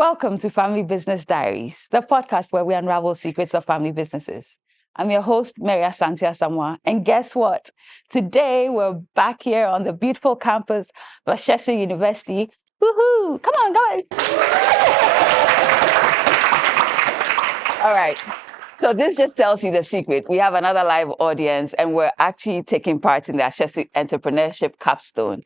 Welcome to Family Business Diaries, the podcast where we unravel secrets of family businesses. I'm your host, Maria Santia Samoa, and guess what? Today we're back here on the beautiful campus of Ashesi University. Woohoo! Come on, guys! All right. So this just tells you the secret. We have another live audience, and we're actually taking part in the Ashesi Entrepreneurship Capstone.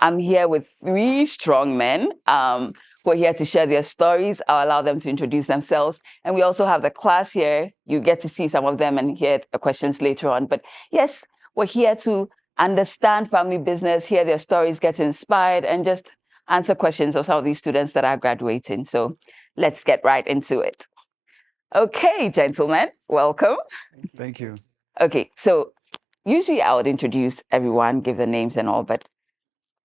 I'm here with three strong men who are here to share their stories. I'll allow them to introduce themselves. And we also have the class here. You get to see some of them and hear questions later on. But yes, we're here to understand family business, hear their stories, get inspired, and just answer questions of some of these students that are graduating. So let's get right into it. Okay, gentlemen, welcome. Thank you. Okay, so usually I would introduce everyone, give the names and all, but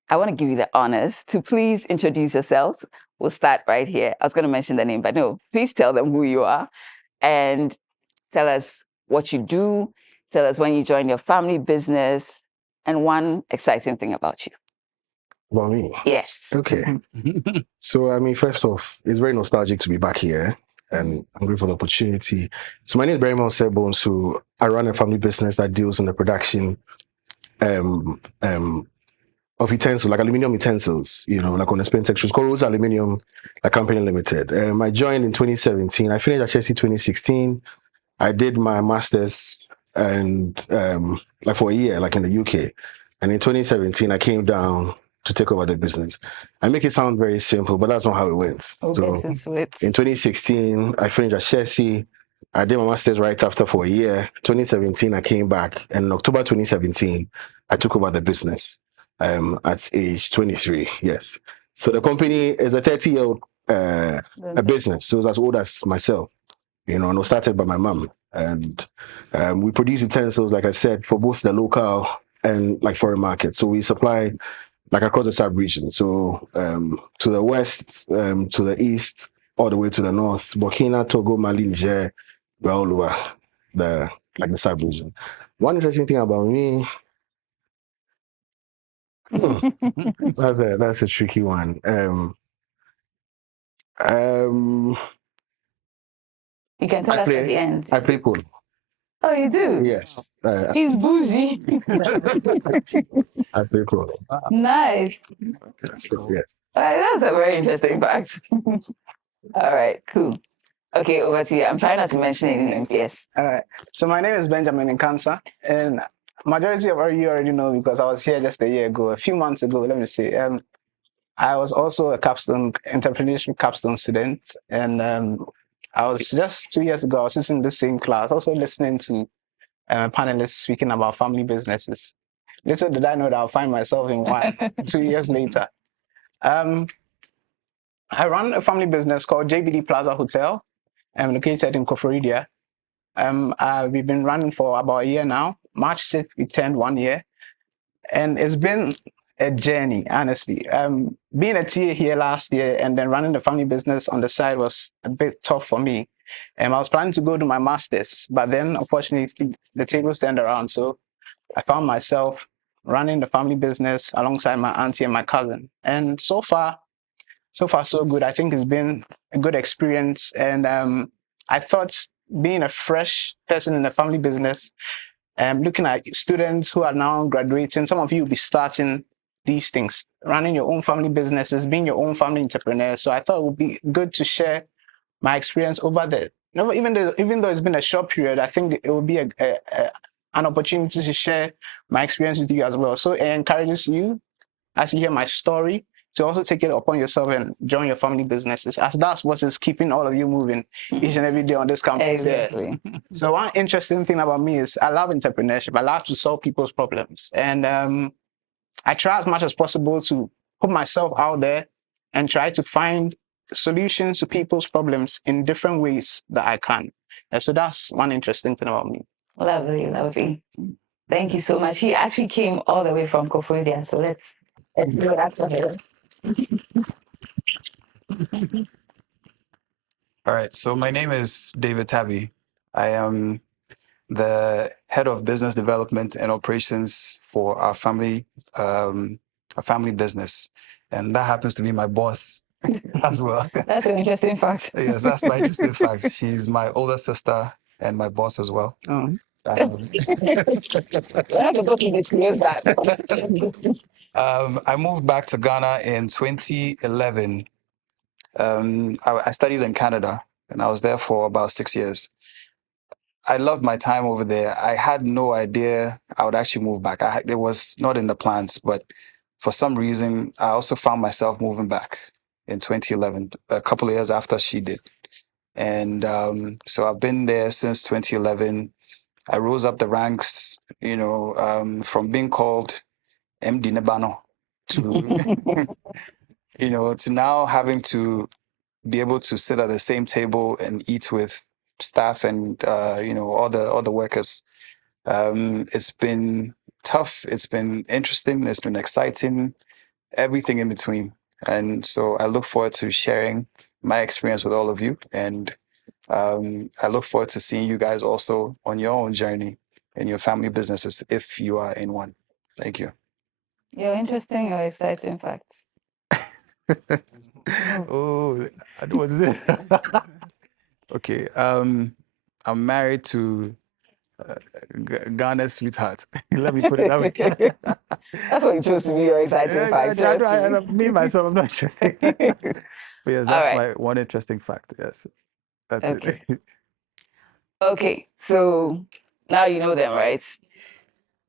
I want to give you the honors to please introduce yourselves. We'll start right here. I was going to mention the name, but no, please tell them who you are and tell us what you do. Tell us when you joined your family business and one exciting thing about you. About me? Yes. Okay. So, first off, it's very nostalgic to be back here and I'm grateful for the opportunity. So my name is Barima Osei-Bonsu. I run a family business that deals in the production of utensils, like aluminum utensils, like on the spin textures, called Rose Aluminium Company Limited. I joined in 2017. I finished Ashesi 2016. I did my master's and for a year, like in the UK. And in 2017, I came down to take over the business. I make it sound very simple, but that's not how it went. So in 2016, I finished Ashesi. I did my master's right after for a year. 2017, I came back. And in October 2017, I took over the business at age 23, yes. So the company is a 30-year-old a business, so it's as old as myself, and it was started by my mom. And we produce utensils, like I said, for both the local and like foreign markets. So we supply like across the sub-region. So to the west, to the east, all the way to the north, Burkina, Togo, Mali, Niger, we're all over the sub-region. One interesting thing about me, that's a tricky one. You can tell us at the end. I play pool. Oh, you do? Yes. He's bougie. I play pool. Nice. Yes. All right, that's a very interesting fact. All right, cool. Okay, over to you. I'm trying not to mention any names. Yes. All right. So my name is Benjamin Nkansah, and majority of you already know because I was here just a few months ago, let me say. I was also a Capstone, Entrepreneurship Capstone student, and I was just 2 years ago, I was sitting in the same class, also listening to panelists speaking about family businesses. Little did I know that I'll find myself in one 2 years later. I run a family business called JBD Plaza Hotel. I'm located in Koforidua. We've been running for about a year now. March 6th, we turned 1 year. And it's been a journey, honestly. Being a TA here last year and then running the family business on the side was a bit tough for me. I was planning to go to my master's, but then unfortunately the tables turned around. So I found myself running the family business alongside my auntie and my cousin. And so far so good. I think it's been a good experience. And I thought being a fresh person in the family business, looking at students who are now graduating, some of you will be starting these things, running your own family businesses, being your own family entrepreneur. So I thought it would be good to share my experience over there. Even though it's been a short period, I think it will be an opportunity to share my experience with you as well. So it encourages you, as you hear my story, to also take it upon yourself and join your family businesses, as that's what is keeping all of you moving each and every day on this campus. Exactly. Yeah. So one interesting thing about me is I love entrepreneurship. I love to solve people's problems. And I try as much as possible to put myself out there and try to find solutions to people's problems in different ways that I can. And so that's one interesting thing about me. Lovely, lovely. Thank you so much. He actually came all the way from Koforidua, so let's do that for him. All right, so my name is David Tabi. I am the head of business development and operations for our family business, and that happens to be my boss as well. That's an interesting fact. Yes, that's my interesting fact. She's my older sister and my boss as well. Oh. We're not supposed to disclose that. I moved back to Ghana in 2011. I studied in Canada and I was there for about 6 years. I loved my time over there. I had no idea I would actually move back. It was not in the plans, but for some reason, I also found myself moving back in 2011, a couple of years after she did. And so I've been there since 2011. I rose up the ranks, from being called MD Nebano to, to now having to be able to sit at the same table and eat with staff and all the workers. It's been tough. It's been interesting. It's been exciting. Everything in between. And so I look forward to sharing my experience with all of you. And I look forward to seeing you guys also on your own journey in your family businesses if you are in one. Thank you. Your interesting or exciting facts. Oh, I don't want to say. Okay. I'm married to Ghana's sweetheart. Let me put it that way. That's what you chose to be your exciting fact. Me myself, I'm not interested. But yes, All that's right. my one interesting fact. Yes, that's Okay. it. Okay, so now you know them, right?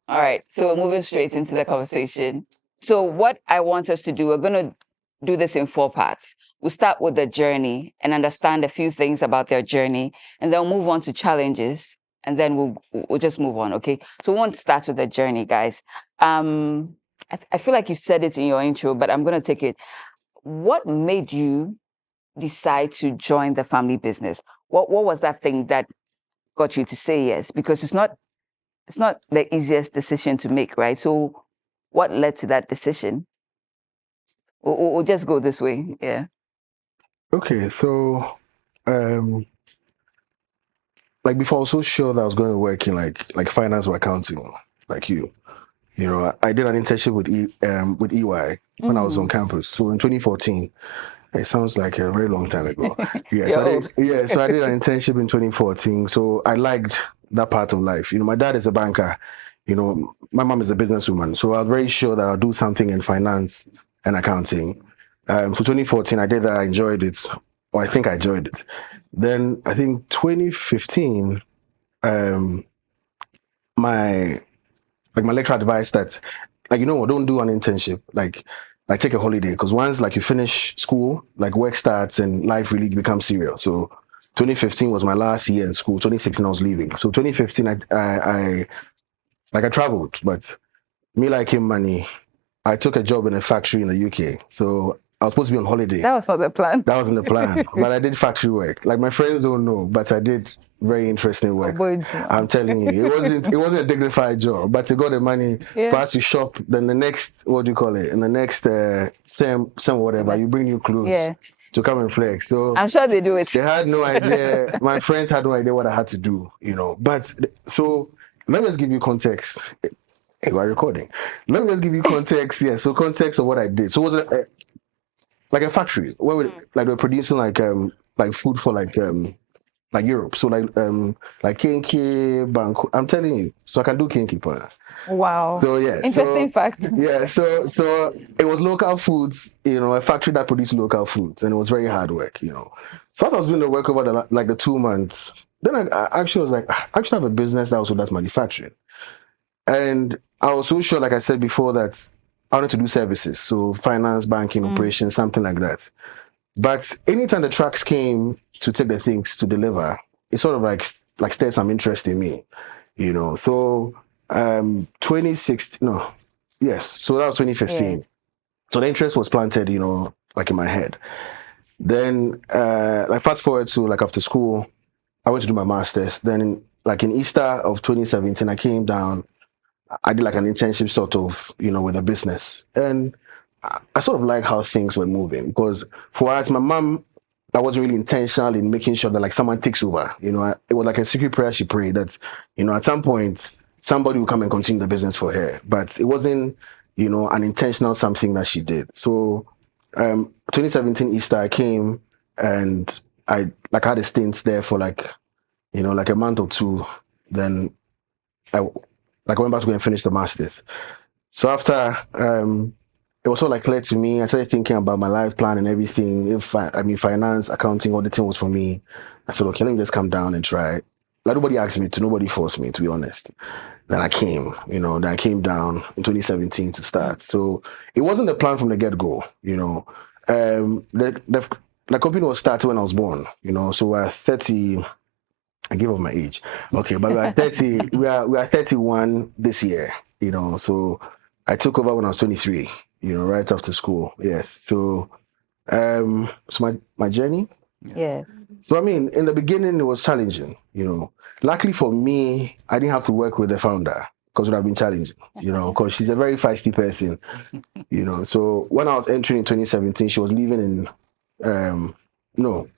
All right, so we're moving straight into the conversation. So, what I want us to do, we're going to do this in 4 parts. We'll start with the journey and understand a few things about their journey, and then we'll move on to challenges, and then we'll just move on. Okay, so we won't start with the journey, guys. I feel like you said it in your intro, but I'm going to take it. What made you decide to join the family business? What was that thing that got you to say yes? Because it's not the easiest decision to make, right? So what led to that decision? We'll just go this way. Yeah. Okay, so like before, I was so sure that I was going to work in like finance or accounting, like you. You know, I did an internship with EY when I was on campus. So in 2014, it sounds like a very long time ago. Yeah, You're so old. I did an internship in 2014. So I liked that part of life. You know, my dad is a banker. You know, my mom is a businesswoman. So I was very sure that I'll do something in finance and accounting. So 2014, I did that. I enjoyed it. Or I think I enjoyed it. Then I think 2015, my lecturer advised that, like, you know what, don't do an internship, like take a holiday, because once like you finish school, like work starts and life really becomes serious. So 2015 was my last year in school. 2016 I was leaving. So 2015 I traveled, but me liking money, I took a job in a factory in the UK. So I was supposed to be on holiday. That was not the plan. That wasn't the plan. But I did factory work. Like my friends don't know, but I did very interesting work. I'm telling you, it wasn't a dignified job, but to got the money for us to shop. Then the next, what do you call it? In the next sem whatever, you bring new clothes to come and flex. So I'm sure they do it. they had no idea. My friends had no idea what I had to do, you know. But so let me just give you context. Hey, we're recording. Let me just give you context. Yeah, so context of what I did. So it was like a factory where like we're producing like food for like Europe. So like kinky, banku. I'm telling you, so I can do kinky pa. Wow. So yeah, Interesting fact. Yeah, so it was local foods, you know, a factory that produced local foods, and it was very hard work, you know. So as I was doing the work over the 2 months, then I actually was like, I actually have a business that also does manufacturing, and I was so sure, like I said before, that I wanted to do services, so finance, banking, operations, something like that. But anytime the trucks came to take the things to deliver, it sort of like stirred some interest in me, you know. So 2016, no, yes, so that was 2015. Yeah. So the interest was planted, you know, like in my head. Then like fast forward to like after school, I went to do my master's. Then like in Easter of 2017, I came down. I did like an internship sort of, you know, with a business. And I sort of like how things were moving, because for us, my mom, I wasn't really intentional in making sure that like someone takes over. You know, it was like a secret prayer she prayed that, you know, at some point somebody will come and continue the business for her. But it wasn't, you know, an intentional something that she did. So 2017 Easter, I came and I had a stint there for like a month or two. Then I went back to go and finish the masters. So after it was all clear to me. I started thinking about my life plan and everything. Finance, accounting, auditing was for me. I said, okay, let me just come down and try. Like nobody asked me to, nobody forced me, to be honest. Then I came, then I came down in 2017 to start. So it wasn't the plan from the get-go, The company was started when I was born, so we're 30. I give up my age. Okay, but we are 30. we are 31 this year. So I took over when I was 23. Right after school. Yes. So my journey. Yes. So in the beginning it was challenging. Luckily for me, I didn't have to work with the founder because it would have been challenging. Because she's a very feisty person. So when I was entering in 2017, she was leaving in no.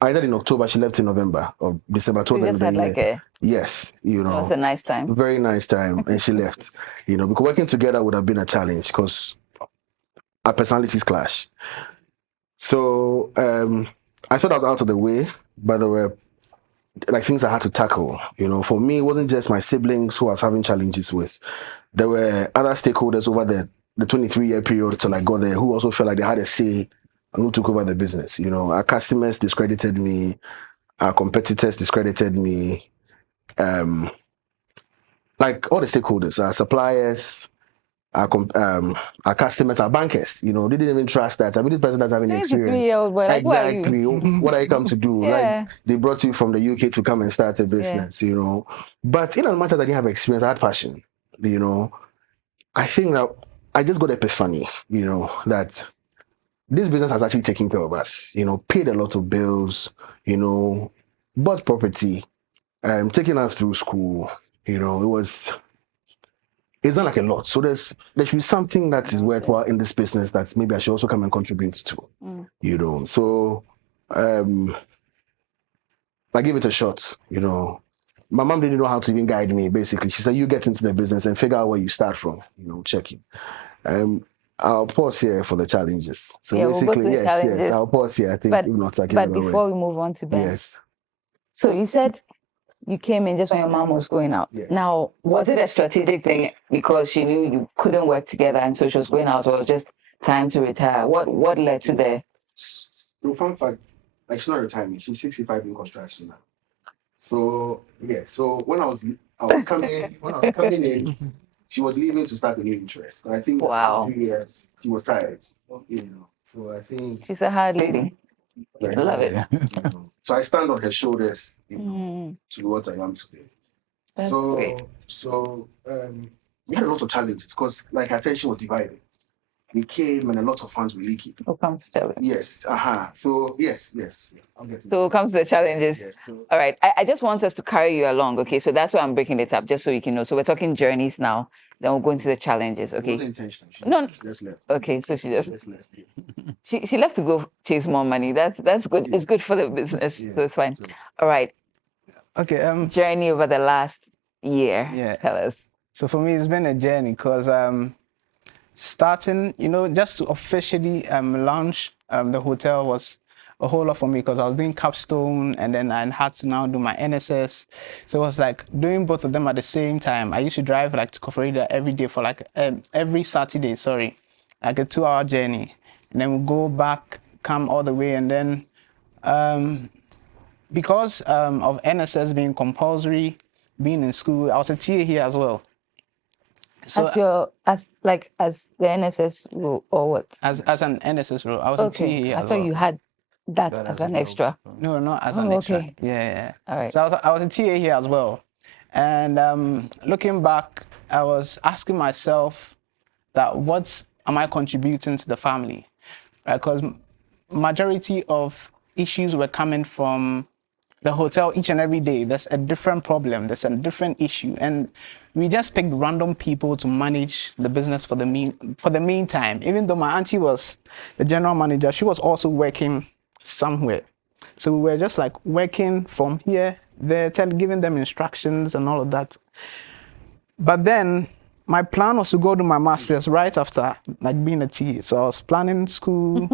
Either in October, she left in November or December. We just had yes, it was a nice time. very nice time, and she left. Because working together would have been a challenge because our personalities clash. So I thought I was out of the way, but there were things I had to tackle. For me, it wasn't just my siblings who I was having challenges with. There were other stakeholders over the 23-year period till I got there who also felt like they had a say and who took over the business. Our customers discredited me, our competitors discredited me, all the stakeholders, our suppliers, our customers, our bankers, they didn't even trust that. This person doesn't have any experience. 23-year-old boy, exactly. What are you come to do? Yeah. They brought you from the UK to come and start a business, But in as much as I didn't have experience, I had passion, I think that I just got epiphany, that this business has actually taken care of us, paid a lot of bills, bought property, taking us through school, it's not a lot. So there should be something that is worthwhile in this business that maybe I should also come and contribute to, So I gave it a shot, My mom didn't know how to even guide me, basically. She said, you get into the business and figure out where you start from, checking. I'll pause here for the challenges. So basically, we'll yes, I'll pause here. I think if not, I can. But before we move on to Ben, yes. So you said you came in just when your mom was going out. Yes. Now, was it a strategic thing because she knew you couldn't work together and so she was going out, or just time to retire? What led to the? No, fun fact, she's not retiring. She's 65 in construction now. So yeah, so when I was coming in, she was leaving to start a new interest. I think Wow. 3 years she was tired. So I think She's a hard lady. I love it. So I stand on her shoulders, to what I am today. That's so great. We had a lot of challenges because attention was divided. We came and a lot of funds were leaking. We'll come to challenges. Yes. So yes. I'll get So we'll come to the challenges. Yeah, All right. I just want us to carry you along. Okay. So that's why I'm breaking it up, just so you can know. So we're talking journeys now. Then we'll go into the challenges. Okay. It wasn't intentional. She just left. Okay. So she just left. she left to go chase more money. That's good. It's good for the business. Yeah, so it's fine. All right. Okay. Journey over the last year. Yeah. Tell us. So for me, it's been a journey because starting, just to officially launch the hotel was a whole lot for me because I was doing Capstone and then I had to now do my NSS. So it was doing both of them at the same time. I used to drive to Koforidua every day for every Saturday, a 2-hour journey. And then we'll go back, come all the way, and then because of NSS being compulsory, being in school, I was a TA here as well. So as the NSS role or what? As an NSS role, I was a TA here. I thought you had that as an extra. No, not as an extra. Okay. Yeah. All right. So I was a TA here as well, and looking back, I was asking myself that what am I contributing to the family, right? Because majority of issues were coming from the hotel each and every day. There's a different problem. There's a different issue, and we just picked random people to manage the business for the meantime. Even though my auntie was the general manager, she was also working somewhere. So we were just working from here, there, giving them instructions and all of that. But then my plan was to go to my master's right after like being a TA. So I was planning school,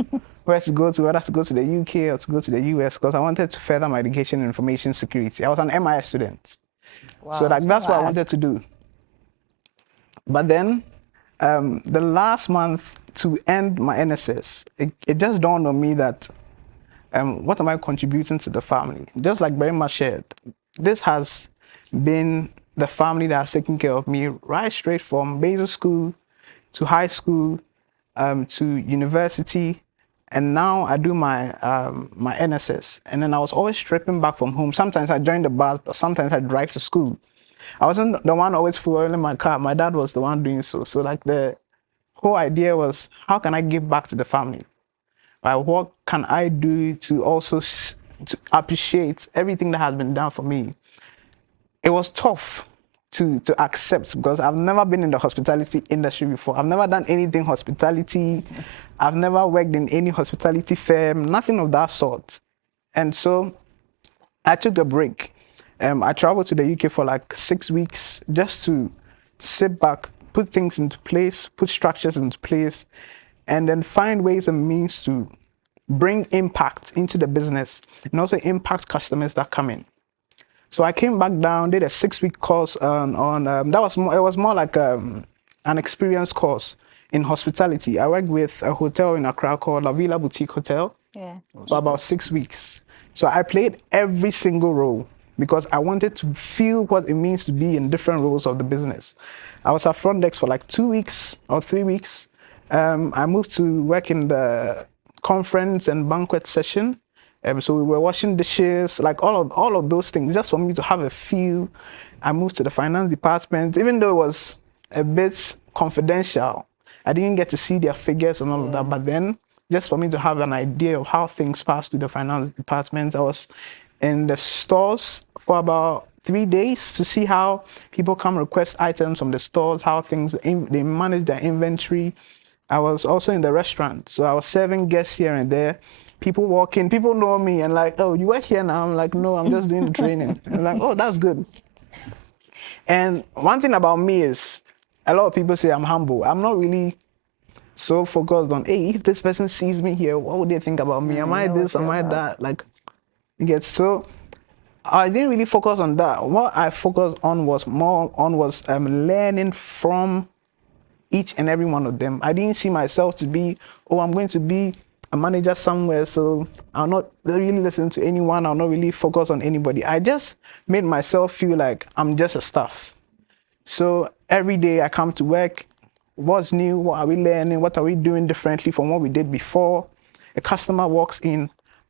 where to go to, whether to go to the UK or to go to the US, because I wanted to further my education in information security. I was an MIS student. Wow, So like, that's what I fast. wanted to do. But then the last month to end my NSS, it just dawned on me that what am I contributing to the family? Just like Barima shared, this has been the family that has taken care of me right straight from basic school to high school to university, and now I do my my NSS. And then I was always stripping back from home. Sometimes I joined the bus, but sometimes I drive to school. I wasn't the one always fueling my car. My dad was the one doing so. So like the whole idea was, how can I give back to the family? What can I do to also to appreciate everything that has been done for me? It was tough to accept because I've never been in the hospitality industry before. I've never done anything hospitality. I've never worked in any hospitality firm, nothing of that sort. And so I took a break. I traveled to the UK for like 6 weeks just to sit back, put things into place, put structures into place, and then find ways and means to bring impact into the business and also impact customers that come in. So I came back down, did a 6-week course on that was more, it was more like an experience course in hospitality. I worked with a hotel in Accra called La Villa Boutique Hotel for about 6 weeks. So I played every single role because I wanted to feel what it means to be in different roles of the business. I was at front desk for like 2 weeks or 3 weeks. I moved to work in the conference and banquet session. So we were washing dishes, like all of those things, just for me to have a feel. I moved to the finance department, even though it was a bit confidential. I didn't get to see their figures and all of that, but then just for me to have an idea of how things pass through the finance department, I was in the stores for about 3 days to see how people come request items from the stores, how things they manage their inventory. I was also in the restaurant, so I was serving guests here and there. People walk in, people know me and like, oh, you work here now? I'm like, no, I'm just doing the training. And like, oh, that's good. And one thing about me is, a lot of people say I'm humble. I'm not really so focused on, hey, if this person sees me here, what would they think about me? Am I this? Am I that? Like, you get so. I didn't really focus on that. What I focused on was learning from each and every one of them. I didn't see myself to be, oh, I'm going to be a manager somewhere, so I'll not really listen to anyone. I'll not really focus on anybody. I just made myself feel like I'm just a staff. So every day I come to work, what's new? What are we learning? What are we doing differently from what we did before? A customer walks in,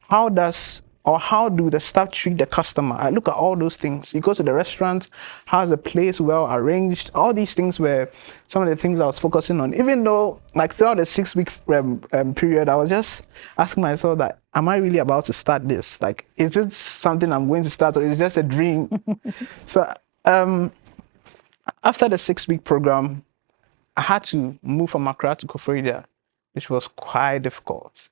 how do the staff treat the customer? I look at all those things. You go to the restaurant, how's the place well arranged? All these things were some of the things I was focusing on. Even though, like throughout the 6-week period, I was just asking myself that, am I really about to start this? Like, is it something I'm going to start, or is it just a dream? So after the 6-week program, I had to move from Accra to Koforidua, which was quite difficult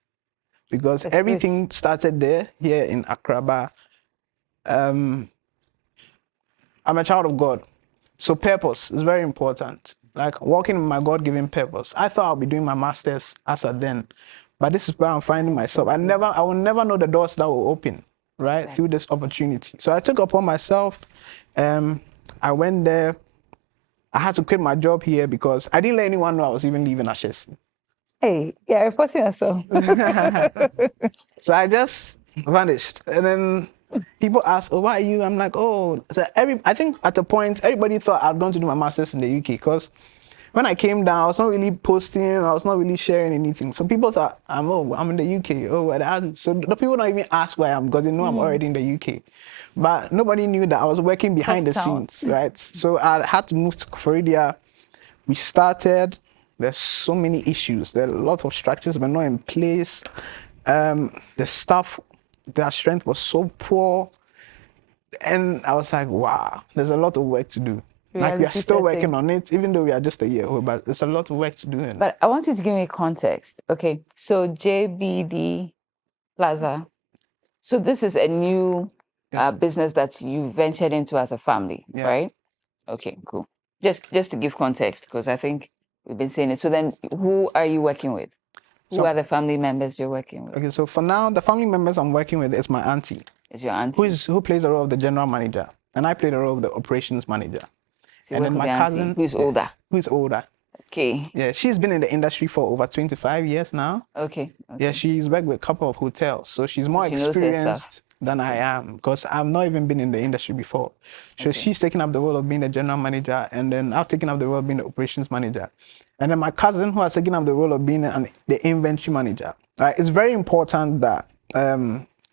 because everything started here in Accra. But I'm a child of God, so purpose is very important. Like walking in my God-given purpose. I thought I'll be doing my master's as at then, but this is where I'm finding myself. I will never know the doors that will open, right, through this opportunity. So I took upon myself. I went there. I had to quit my job here because I didn't let anyone know I was even leaving Ashesi. Hey, yeah, reporting yourself. So I just vanished. And then people ask, oh, why are you? I'm like, oh, so I think at the point, everybody thought I'd gone to do my master's in the UK because when I came down, I was not really posting, I was not really sharing anything. So people thought, I'm in the UK. So the people don't even ask where I am because they know I'm already in the UK. But nobody knew that I was working behind the scenes, right? So I had to move to Koforidua. We started. There's so many issues. There are a lot of structures were not in place. The staff, their strength was so poor. And I was like, wow, there's a lot of work to do. Like we are still working on it, even though we are just a year old, but there's a lot of work to do. But I want you to give me context. Okay, so JBD Plaza. So this is a new business that you ventured into as a family, right? Okay, cool. Just to give context, because I think we've been saying it. So then, who are you working with? Who are the family members you're working with? Okay, so for now, the family members I'm working with is my auntie. Is your auntie? Who plays the role of the general manager, and I play the role of the operations manager. So you And work then with my the auntie, cousin, who's older. who's older. Okay. Yeah, she's been in the industry for over 25 years now. Okay. Yeah, she's worked with a couple of hotels, so she's more she knows her stuff. experienced than I am, because I've not even been in the industry before. So she's taken up the role of being the general manager, and then I've taken up the role of being the operations manager. And then my cousin, who has taken up the role of being the inventory manager. Right? It's very important that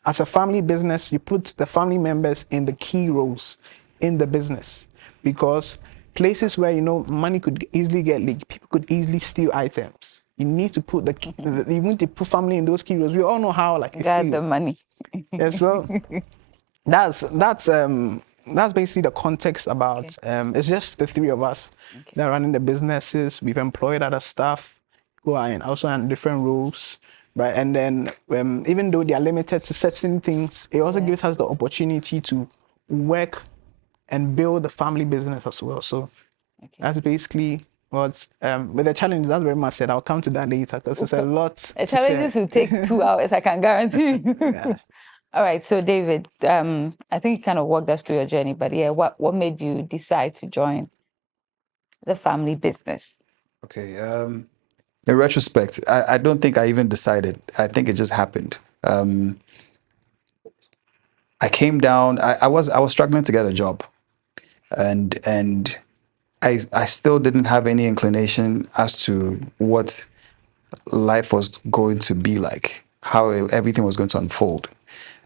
as a family business, you put the family members in the key roles in the business, because places where money could easily get leaked, people could easily steal items. You need to put you need to put family in those key roles. We all know how it Got feels. the money. Yeah, so that's basically the context about. It's just the three of us that are running the businesses. We've employed other staff who are also in different roles, right? And then even though they are limited to certain things, it also gives us the opportunity to work and build the family business as well. So that's basically what's with the challenges. That's very much said. I'll come to that later, because it's a lot. The challenges will take 2 hours, I can guarantee you. All right, so David, I think you kind of walked us through your journey, but yeah, what made you decide to join the family business? Okay. In retrospect, I don't think I even decided. I think it just happened. I came down. I was struggling to get a job, and I still didn't have any inclination as to what life was going to be like, how everything was going to unfold.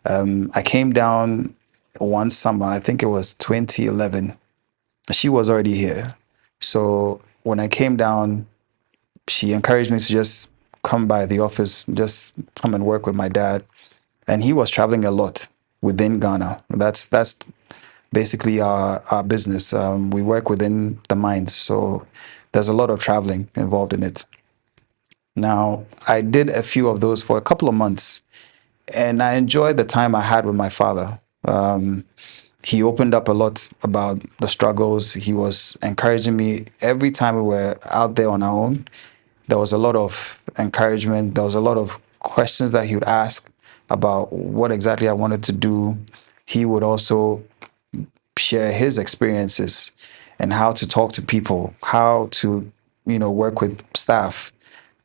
I came down one summer. I think it was 2011. She was already here, so when I came down, she encouraged me to just come by the office, just come and work with my dad. And he was traveling a lot within Ghana. That's basically our business. We work within the mines, so there's a lot of traveling involved in it. Now, I did a few of those for a couple of months, and I enjoyed the time I had with my father. He opened up a lot about the struggles. He was encouraging me every time we were out there on our own. There was a lot of encouragement. There was a lot of questions that he would ask about what exactly I wanted to do. He would also share his experiences and how to talk to people, how to, work with staff,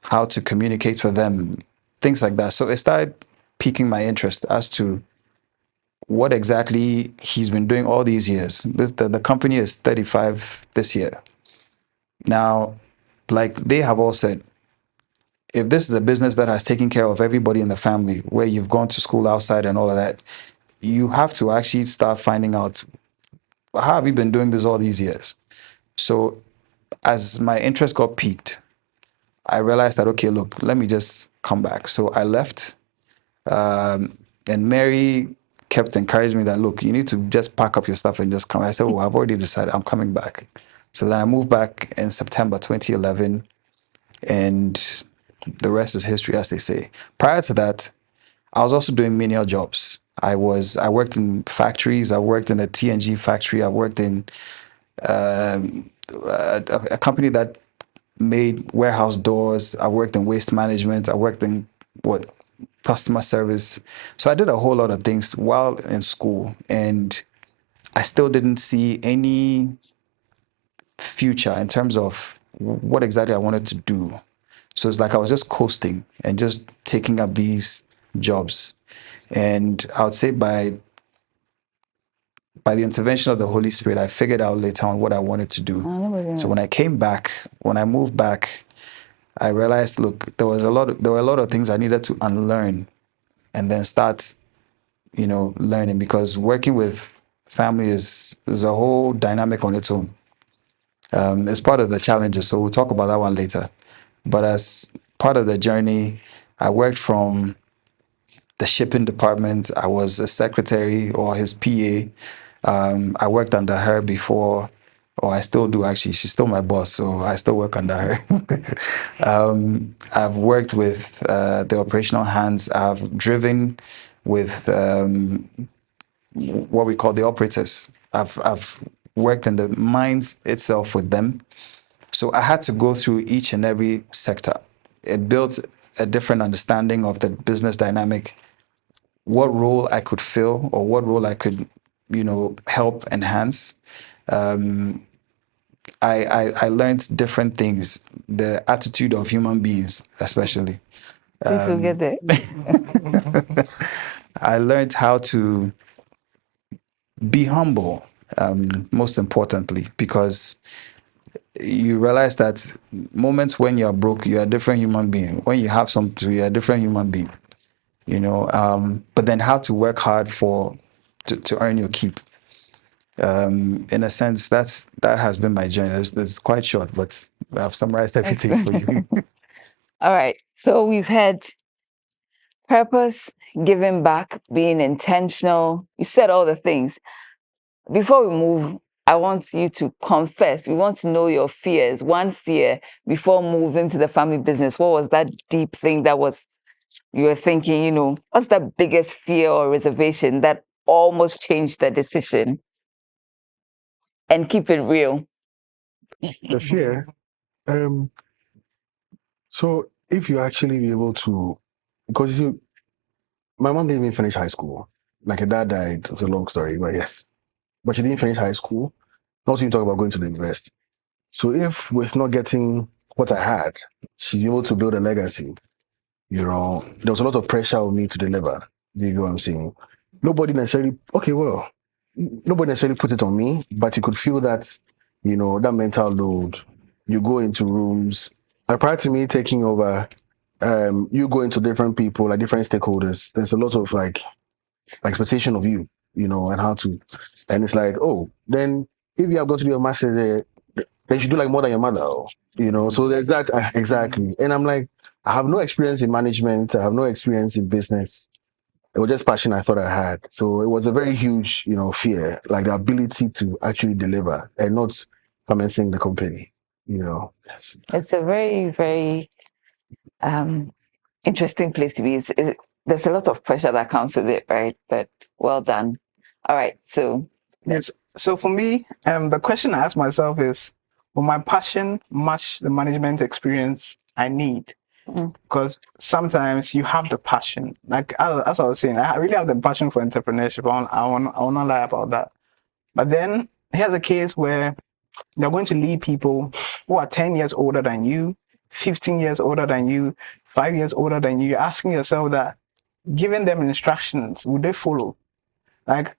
how to communicate with them, things like that. So it started piquing my interest as to what exactly he's been doing all these years. The company is 35 this year. Now, like they have all said, if this is a business that has taken care of everybody in the family, where you've gone to school outside and all of that, you have to actually start finding out, how have you been doing this all these years? So as my interest got piqued, I realized that, okay, look, let me just come back. So I left. And Mary kept encouraging me that, look, you need to just pack up your stuff and just come. I said, well, I've already decided I'm coming back. So then I moved back in September 2011, and the rest is history, as they say. Prior to that, I was also doing menial jobs. I worked in factories. I worked in a TNG factory. I worked in a company that made warehouse doors. I worked in waste management. I worked in customer service. So I did a whole lot of things while in school, and I still didn't see any future in terms of what exactly I wanted to do. So it's like I was just coasting and just taking up these jobs. And I would say by the intervention of the Holy Spirit, I figured out later on what I wanted to do. So when I moved back, I realized, look, there were a lot of things I needed to unlearn and then start, learning, because working with family is a whole dynamic on its own. It's part of the challenges, so we'll talk about that one later. But as part of the journey, I worked from the shipping department. I was a secretary or his PA. I worked under her before, or I still do actually. She's still my boss, so I still work under her. I've worked with the operational hands. I've driven with what we call the operators. I've worked in the mines itself with them. So I had to go through each and every sector. It built a different understanding of the business dynamic, what role I could fill or what role I could, help enhance. I learned different things, the attitude of human beings, especially. Please will get there. I learned how to be humble, most importantly, because you realize that moments when you're broke, you're a different human being. When you have something, you're a different human being. But then how to work hard to earn your keep. In a sense, that has been my journey. It's quite short, but I've summarized everything for you. All right. So we've had purpose, giving back, being intentional. You said all the things. Before we move, I want you to confess. We want to know your fears. One fear before moving to the family business. What was that deep thing that was you were thinking, what's the biggest fear or reservation that almost changed the decision? And keep it real. The fear. So if you actually be able to, because you see, my mom didn't even finish high school. Like her dad died. It's a long story, but yes. But she didn't finish high school. Not even talk about going to the university. So if with not getting what I had, she's able to build a legacy, there was a lot of pressure on me to deliver. Do you get what I'm saying? Nobody necessarily, nobody necessarily put it on me, but you could feel that, that mental load. You go into rooms. And prior to me taking over, you go into different people, like different stakeholders. There's a lot of expectation of you, and how to. And it's like, oh, then if you are going to do your master's there, then you should do like more than your mother, So there's that exactly. And I'm like, I have no experience in management. I have no experience in business. It was just passion I thought I had. So it was a very huge, fear, like the ability to actually deliver and not commencing the company, Yes. It's a very, very interesting place to be. There's a lot of pressure that comes with it, right? But well done. All right. So Yes. So for me, the question I ask myself is, will my passion match the management experience I need? Because sometimes you have the passion, like as I was saying, I really have the passion for entrepreneurship. I will not lie about that. But then here's a case where you're going to lead people who are 10 years older than you, 15 years older than you, 5 years older than you. You're asking yourself that, giving them instructions, would they follow? Like,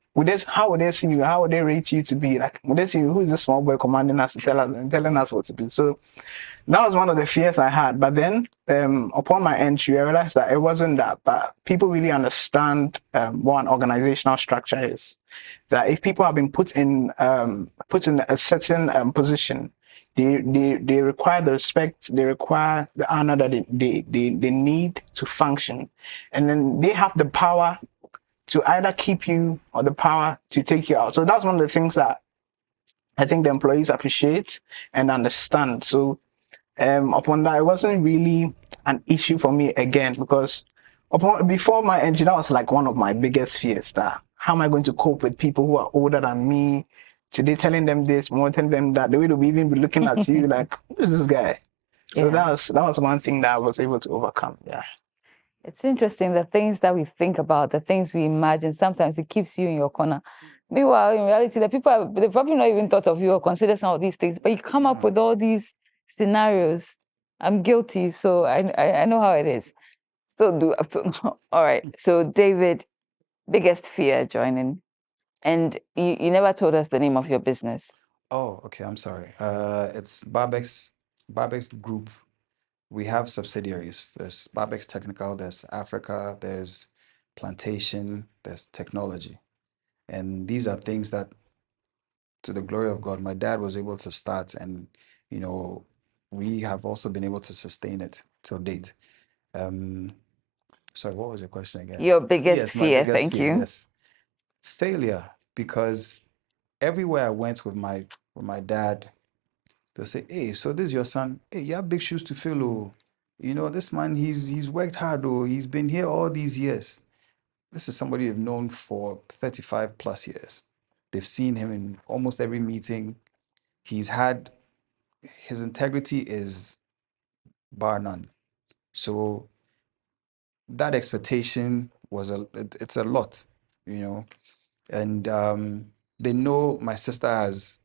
how would they see you? How would they rate you to be? Like, would they see you? Who is this small boy commanding us to tell us and telling us what to be? So that was one of the fears I had. But then, upon my entry, I realized that it wasn't that. But people really understand what an organizational structure is. That if people have been put in a certain position, they require the respect, they require the honor that they need to function, and then they have the power to either keep you or the power to take you out. So that's one of the things that I think the employees appreciate and understand. So upon that, it wasn't really an issue for me again, because before my entry, that was like one of my biggest fears, that how am I going to cope with people who are older than me? Today telling them this, more telling them that, the way they'll even be looking at you like, who is this guy? So yeah, that was one thing that I was able to overcome. Yeah. it's interesting. The things that we think about, the things we imagine, sometimes it keeps you in your corner. Meanwhile, in reality, the people they probably not even thought of you or consider some of these things, but you come up with all these scenarios. I'm guilty, so I know how it is. Still do up to now. All right. So David, biggest fear joining. And you never told us the name of your business. Oh, okay. I'm sorry. It's Barbex Group. We have subsidiaries. There's Barbex Technical, there's Africa, there's Plantation, there's Technology. And these are things that, to the glory of God, my dad was able to start, and you know, we have also been able to sustain it till date. Um, sorry, what was your question again? Your biggest Yes, my fear. biggest Thank fear, you. yes. Failure, because everywhere I went with my dad, they'll say, "Hey, so this is your son. Hey, you have big shoes to fill. Oh, this man, he's worked hard. Oh, he's been here all these years. This is somebody you've known for 35 plus years. They've seen him in almost every meeting. He's had his integrity is bar none. So that expectation was it's a lot, you know. And they know my sister has,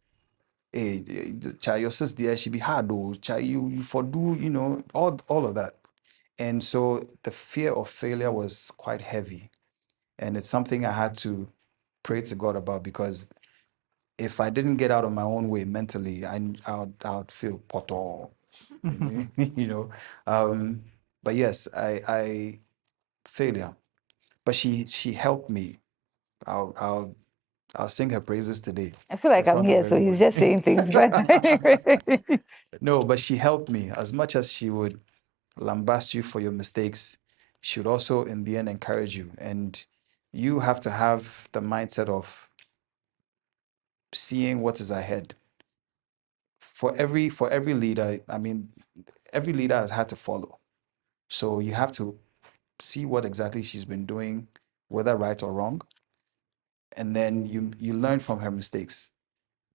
hey, child, your sister there, she be hard though. Child, you for do, all of that. And so the fear of failure was quite heavy. And it's something I had to pray to God about, because if I didn't get out of my own way mentally, I would feel poto, you know. Um, but yes, I failure. But she helped me. I'll I'll I'll sing her praises today I feel in like I'm front of here, so he's everybody. just saying things, but No, but she helped me as much as she would lambast you for your mistakes. She would also, in the end, encourage you. And you have to have the mindset of seeing what is ahead. For every leader, I mean, every leader has had to follow. So you have to see what exactly she's been doing, whether right or wrong, and then you learn from her mistakes.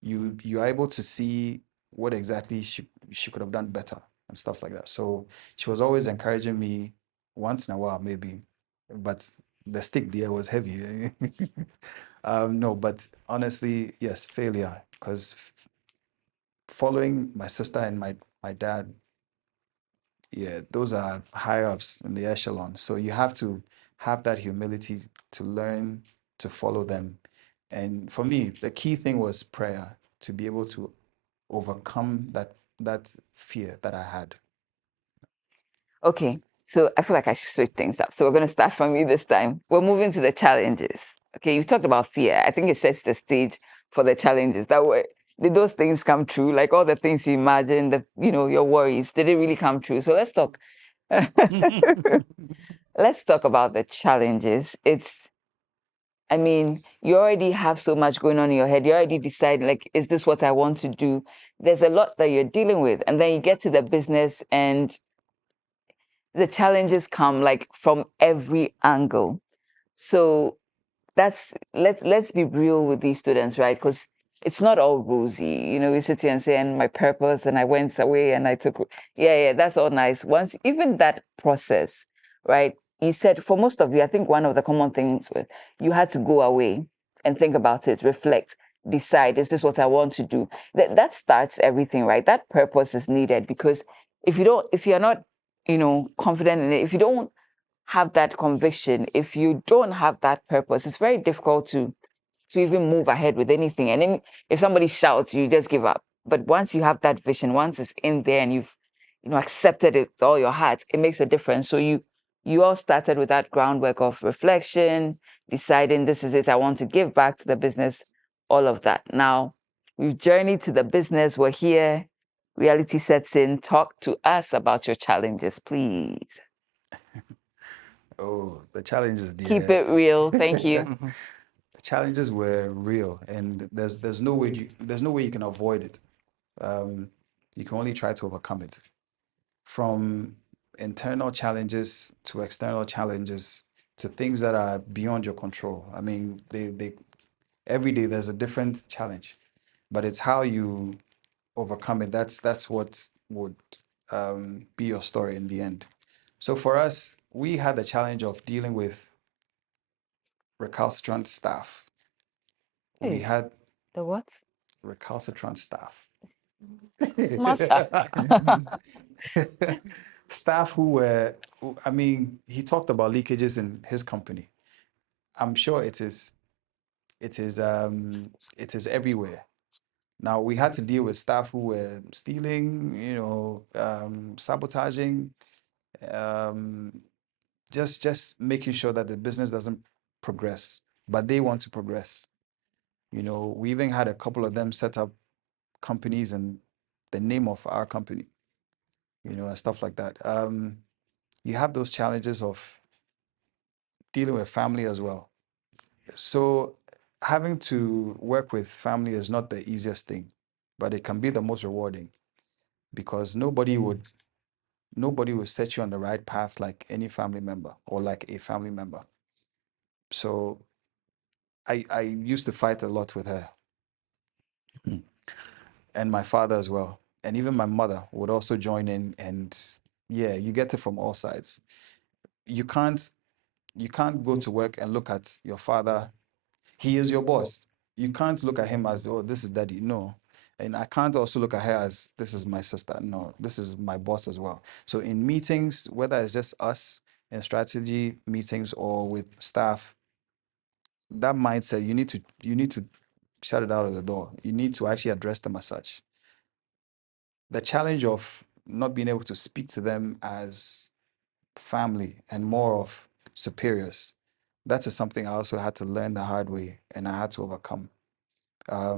You're able to see what exactly she could have done better and stuff like that. So she was always encouraging me once in a while, maybe, but the stick there was heavy. No, but honestly, yes, failure, because following my sister and my dad, yeah, those are higher ups in the echelon. So you have to have that humility to learn to follow them. And for me, the key thing was prayer, to be able to overcome that fear that I had. okay. So I feel like I should switch things up. So we're going to start from you this time. We're moving to the challenges. Okay, you've talked about fear. I think it sets the stage for the challenges. That way, did those things come true? Like all the things you imagined, that your worries, did it really come true? So let's talk. Let's talk about the challenges. I mean, you already have so much going on in your head. You already decide, like, is this what I want to do? There's a lot that you're dealing with. And then you get to the business and the challenges come like from every angle. So let's be real with these students, right? Because it's not all rosy. We sit here and say, and my purpose, and I went away and I took, yeah, that's all nice. Once, even that process, right? You said for most of you, I think one of the common things was you had to go away and think about it, reflect, decide, is this what I want to do? That starts everything, right? That purpose is needed because if you're not, confident in it, if you don't have that conviction, if you don't have that purpose, it's very difficult to even move ahead with anything. And then if somebody shouts, you just give up. But once you have that vision, once it's in there and you've accepted it with all your heart, it makes a difference. So you all started with that groundwork of reflection, deciding this is it, I want to give back to the business, all of that. Now we've journeyed to the business, we're here, reality sets in. Talk to us about your challenges, please. Oh, the challenges Keep there. it real. Thank you. The challenges were real, and there's no way you can avoid it. Um, you can only try to overcome it. From internal challenges to external challenges to things that are beyond your control. I mean, they every day there's a different challenge, but it's how you overcome it. That's what would be your story in the end. So for us, we had the challenge of dealing with recalcitrant staff. We Hey, had the what? recalcitrant staff. Master. Staff I mean, he talked about leakages in his company. I'm sure it is everywhere. Now we had to deal with staff who were stealing, sabotaging, um, just making sure that the business doesn't progress, but they want to progress. We even had a couple of them set up companies in the name of our company, and stuff like that. You have those challenges of dealing with family as well. So having to work with family is not the easiest thing, but it can be the most rewarding, because nobody will set you on the right path like any family member or like a family member. So I used to fight a lot with her. And my father as well. And even my mother would also join in, and yeah, you get it from all sides. You can't go to work and look at your father. He is your boss. You can't look at him as, oh, this is daddy. No. And I can't also look at her as, this is my sister. No, this is my boss as well. So in meetings, whether it's just us in strategy meetings or with staff, that mindset, you need to shut it out of the door. You need to actually address them as such. The challenge of not being able to speak to them as family and more of superiors, that is something I also had to learn the hard way, and I had to overcome,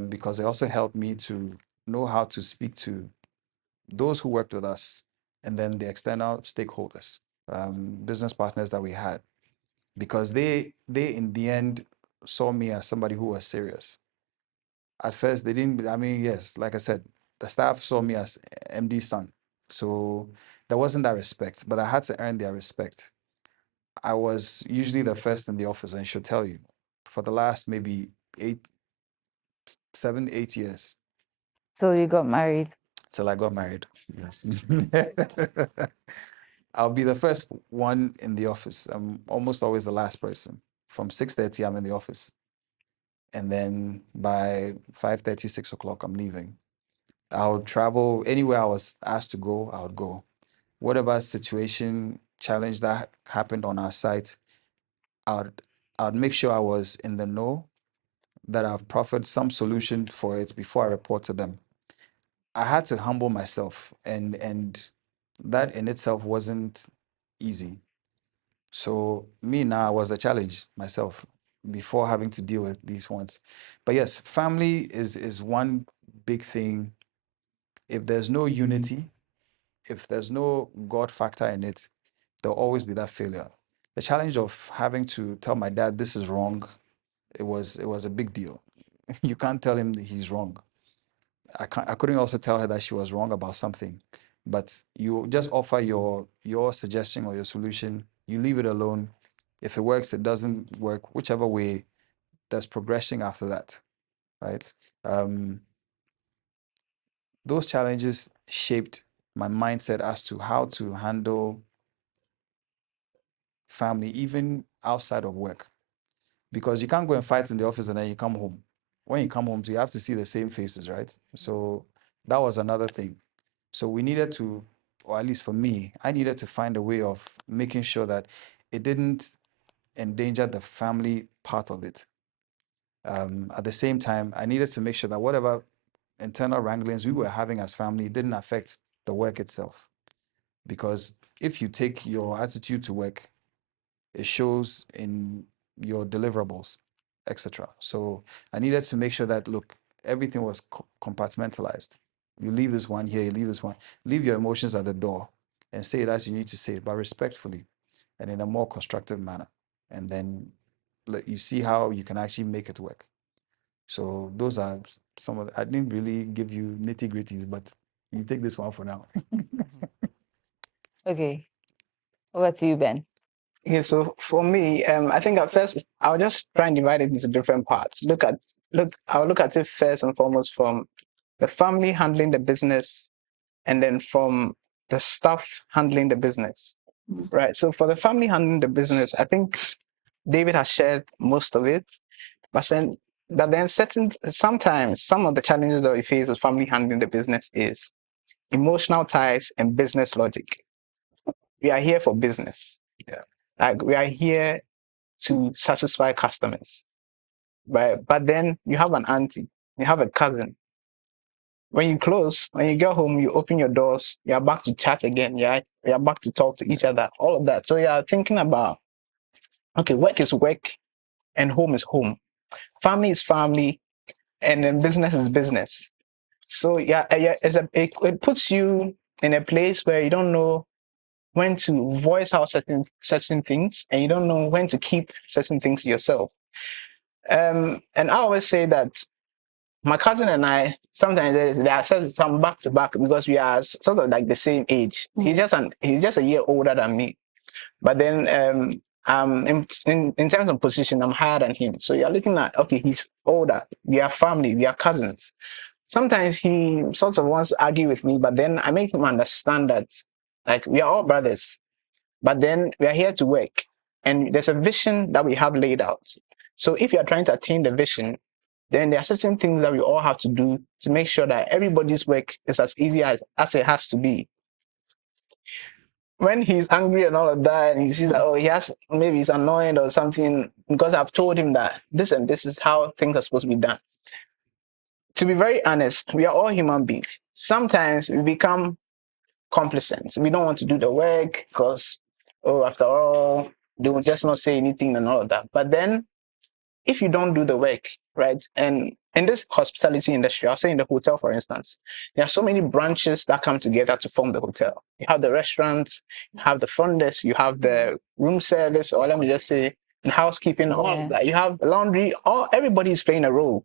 because it also helped me to know how to speak to those who worked with us, and then the external stakeholders, business partners that we had, because they in the end saw me as somebody who was serious. At first, they didn't. I mean, yes, like I said, the staff saw me as MD's son, so there wasn't that respect. But I had to earn their respect. I was usually the first in the office, and I should tell you, for the last maybe 8 7 8 years So you got married. till I got married. Yes. I'll be the first one in the office. I'm almost always the last person. From 6:30, I'm in the office, and then by 5:30, 6 o'clock, I'm leaving. I would travel anywhere I was asked to go, I would go. Whatever situation, challenge that happened on our site, I would, I would make sure I was in the know, that I've proffered some solution for it before I report to them. I had to humble myself, and that in itself wasn't easy. So me now was a challenge myself before having to deal with these ones. But yes, family is one big thing. If there's no unity, if there's no God factor in it, there'll always be that failure. The challenge of having to tell my dad this is wrong, it was a big deal. You can't tell him that he's wrong. I couldn't also tell her that she was wrong about something. But you just offer your suggestion or your solution, you leave it alone. If it works, it doesn't work, whichever way, there's progression after that. Right? Um, those challenges shaped my mindset as to how to handle family, even outside of work. Because you can't go and fight in the office and then you come home. When you come home, you have to see the same faces, right? So that was another thing. So we needed to, or at least for me, I needed to find a way of making sure that it didn't endanger the family part of it. At the same time, I needed to make sure that whatever internal wranglings we were having as family didn't affect the work itself. Because if you take your attitude to work, it shows in your deliverables, etc. So I needed to make sure that, look, everything was compartmentalized. You leave this one here, you leave this one, leave your emotions at the door and say it as you need to say it, but respectfully and in a more constructive manner. And then you see how you can actually make it work. So those are some of I didn't really give you nitty gritties, but you take this one for now. Okay. Over to you, Ben. Yeah, so for me, I think at first I'll just try and divide it into different parts. I'll look at it first and foremost from the family handling the business, and then from the staff handling the business. Right. So for the family handling the business, I think David has shared most of it. But then sometimes some of the challenges that we face as family handling the business is emotional ties and business logic. We are here for business. Yeah. Like we are here to satisfy customers. Right. But then you have an auntie, you have a cousin. When you get home, you open your doors, you're back to chat again. Yeah. You're back to talk to each other, all of that. So you're thinking about, okay, work is work and home is home. Family is family, and then business is business. So it puts you in a place where you don't know when to voice out certain things, and you don't know when to keep certain things to yourself. And I always say that my cousin and I sometimes there are some back to back because we are sort of like the same age. He's just a year older than me. But then in terms of position, I'm higher than him. So you're looking at, okay, he's older. We are family. We are cousins. Sometimes he sort of wants to argue with me, but then I make him understand that, like, we are all brothers, but then we are here to work, and there's a vision that we have laid out. So if you are trying to attain the vision, then there are certain things that we all have to do to make sure that everybody's work is as easy as it has to be. When he's angry and all of that, and he sees that, oh, maybe he's annoyed or something, because I've told him that this and this is how things are supposed to be done. To be very honest, we are all human beings. Sometimes we become complacent. We don't want to do the work because, oh, after all, they will just not say anything and all of that. But then if you don't do the work, right? And in this hospitality industry, I'll say in the hotel, for instance, there are so many branches that come together to form the hotel. You have the restaurants, you have the front desk, you have the room service, or let me just say, and housekeeping, all of that. You have laundry, everybody is playing a role.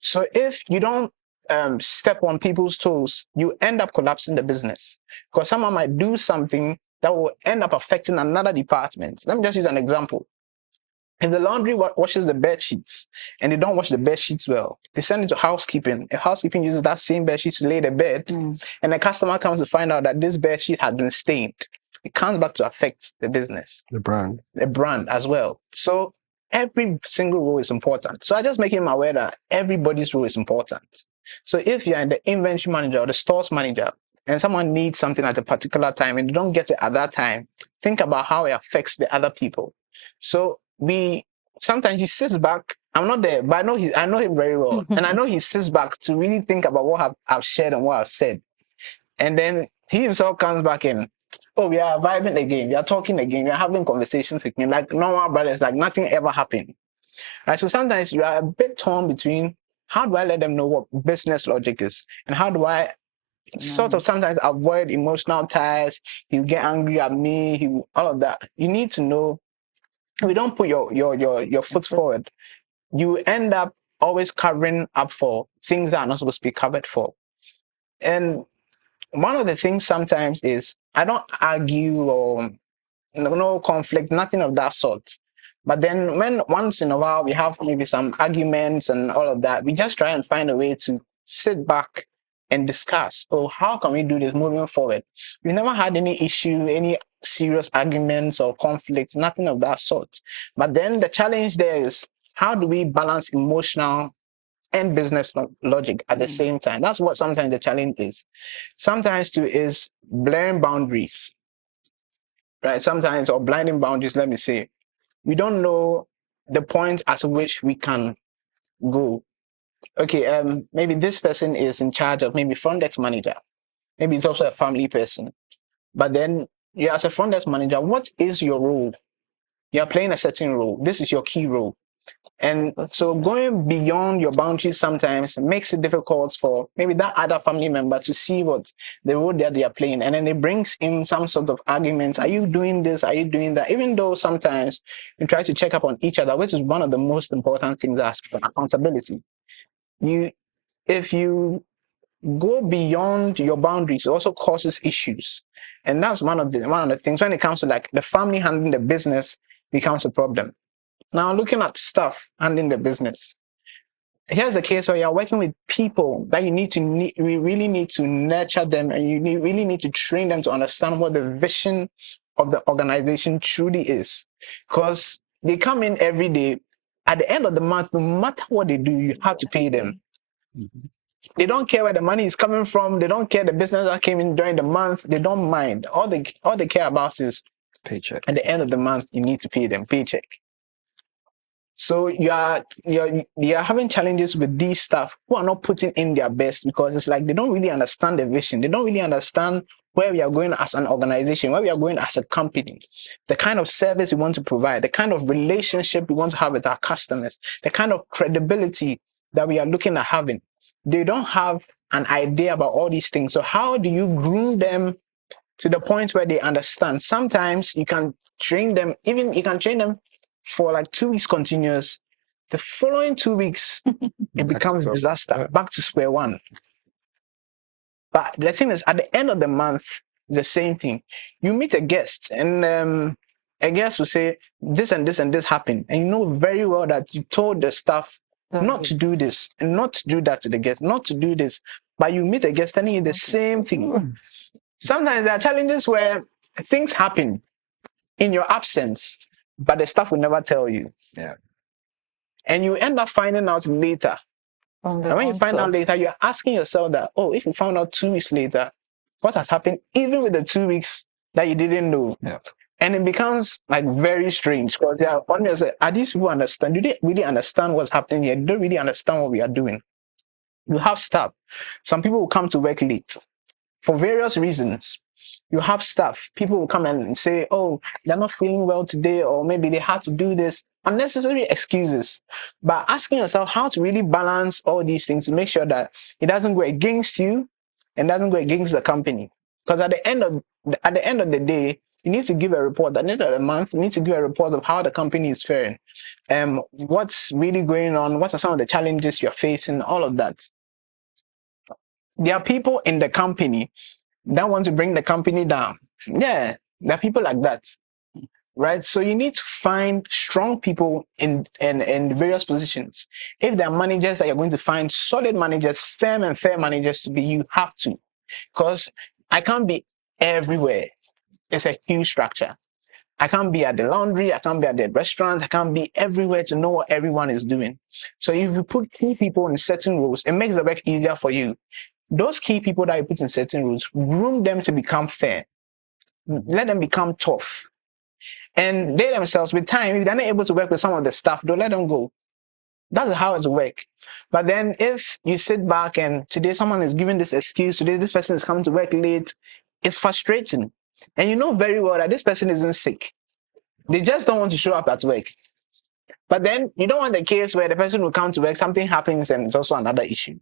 So if you don't step on people's toes, you end up collapsing the business, because someone might do something that will end up affecting another department. Let me just use an example. If the laundry washes the bed sheets and they don't wash the bed sheets well, they send it to housekeeping. If housekeeping uses that same bed sheet to lay the bed, and the customer comes to find out that this bed sheet has been stained, it comes back to affect the business. The brand as well. So every single role is important. So I just make him aware that everybody's role is important. So if you're the inventory manager or the stores manager, and someone needs something at a particular time and you don't get it at that time, think about how it affects the other people. So sometimes he sits back. I'm not there, but I know him very well. And I know he sits back to really think about what I've shared and what I've said. And then he himself comes back in, oh, we are vibing again. We are talking again. We are having conversations again. Like normal brothers, like nothing ever happened. Right? So sometimes you are a bit torn between how do I let them know what business logic is? And how do I sort of sometimes avoid emotional ties? He'll get angry at me, all of that. You need to know, if you don't put your foot forward, you end up always covering up for things that are not supposed to be covered for. And one of the things sometimes is I don't argue or no conflict, nothing of that sort. But then when once in a while we have maybe some arguments and all of that, we just try and find a way to sit back and discuss, oh, how can we do this moving forward? We never had any issue, any serious arguments or conflicts, nothing of that sort. But then the challenge there is, how do we balance emotional and business logic at the same time? That's what sometimes the challenge is. Sometimes too is blurring boundaries, right? Sometimes, or blinding boundaries, let me say. We don't know the point at which we can go. Okay, maybe this person is in charge of maybe front desk manager. Maybe it's also a family person. But then you, as a front desk manager, what is your role? You're playing a certain role. This is your key role. And so going beyond your boundaries sometimes makes it difficult for maybe that other family member to see what the role that they are playing. And then it brings in some sort of arguments. Are you doing this? Are you doing that? Even though sometimes you try to check up on each other, which is one of the most important things, as accountability. If you go beyond your boundaries, it also causes issues. And that's one of the things when it comes to like the family handling the business becomes a problem. Now, looking at staff handling the business, here's the case where you're working with people that we really need to nurture them, and you really need to train them to understand what the vision of the organization truly is. Because they come in every day, at the end of the month, no matter what they do, you have to pay them. They don't care where the money is coming from. They don't care the business that came in during the month. They don't mind. All they care about is Paycheck. at the end of the month, you need to pay them paycheck. So you are having challenges with these staff who are not putting in their best, because it's like they don't really understand the vision. They don't really understand where we are going as an organization, where we are going as a company, the kind of service we want to provide, the kind of relationship we want to have with our customers, the kind of credibility that we are looking at having. They don't have an idea about all these things. So how do you groom them to the point where they understand? Sometimes you can train them, for like 2 weeks continuous. The following 2 weeks, it becomes disaster, back to square one. But the thing is, at the end of the month, the same thing. You meet a guest, and a guest will say this and this and this happened, and you know very well that you told the staff not to do this and not to do that to the guest, not to do this, but you meet a guest telling you the same thing. Sometimes there are challenges where things happen in your absence, but the staff will never tell you. Yeah. And you end up finding out later. And when you find out later, you're asking yourself that, oh, if you found out 2 weeks later, what has happened even with the 2 weeks that you didn't know? Yeah. And it becomes like very strange because they are wondering, are these people understand? Do they really understand what's happening here? They don't really understand what we are doing. You have staff. Some people will come to work late for various reasons. You have staff. People will come and say, oh, they're not feeling well today, or maybe they have to do this. Unnecessary excuses. But asking yourself how to really balance all these things to make sure that it doesn't go against you and doesn't go against the company. Because at the end of the day, you need to give a report. At the end of the month, you need to give a report of how the company is faring. What's really going on? What are some of the challenges you're facing? All of that. There are people in the company that want to bring the company down. Yeah, there are people like that, right? So you need to find strong people in various positions. If there are managers that you're going to find solid managers, firm and fair managers to be, you have to. Because I can't be everywhere. It's a huge structure. I can't be at the laundry, I can't be at the restaurant, I can't be everywhere to know what everyone is doing. So if you put key people in certain roles, it makes the work easier for you. Those key people that you put in certain roles, groom them to become fair. Let them become tough. And they themselves, with time, if they're not able to work with some of the staff, don't let them go. That's how it works. But then if you sit back and today someone is giving this excuse, today this person is coming to work late, it's frustrating. And you know very well that this person isn't sick. They just don't want to show up at work. But then you don't want the case where the person will come to work, something happens, and it's also another issue.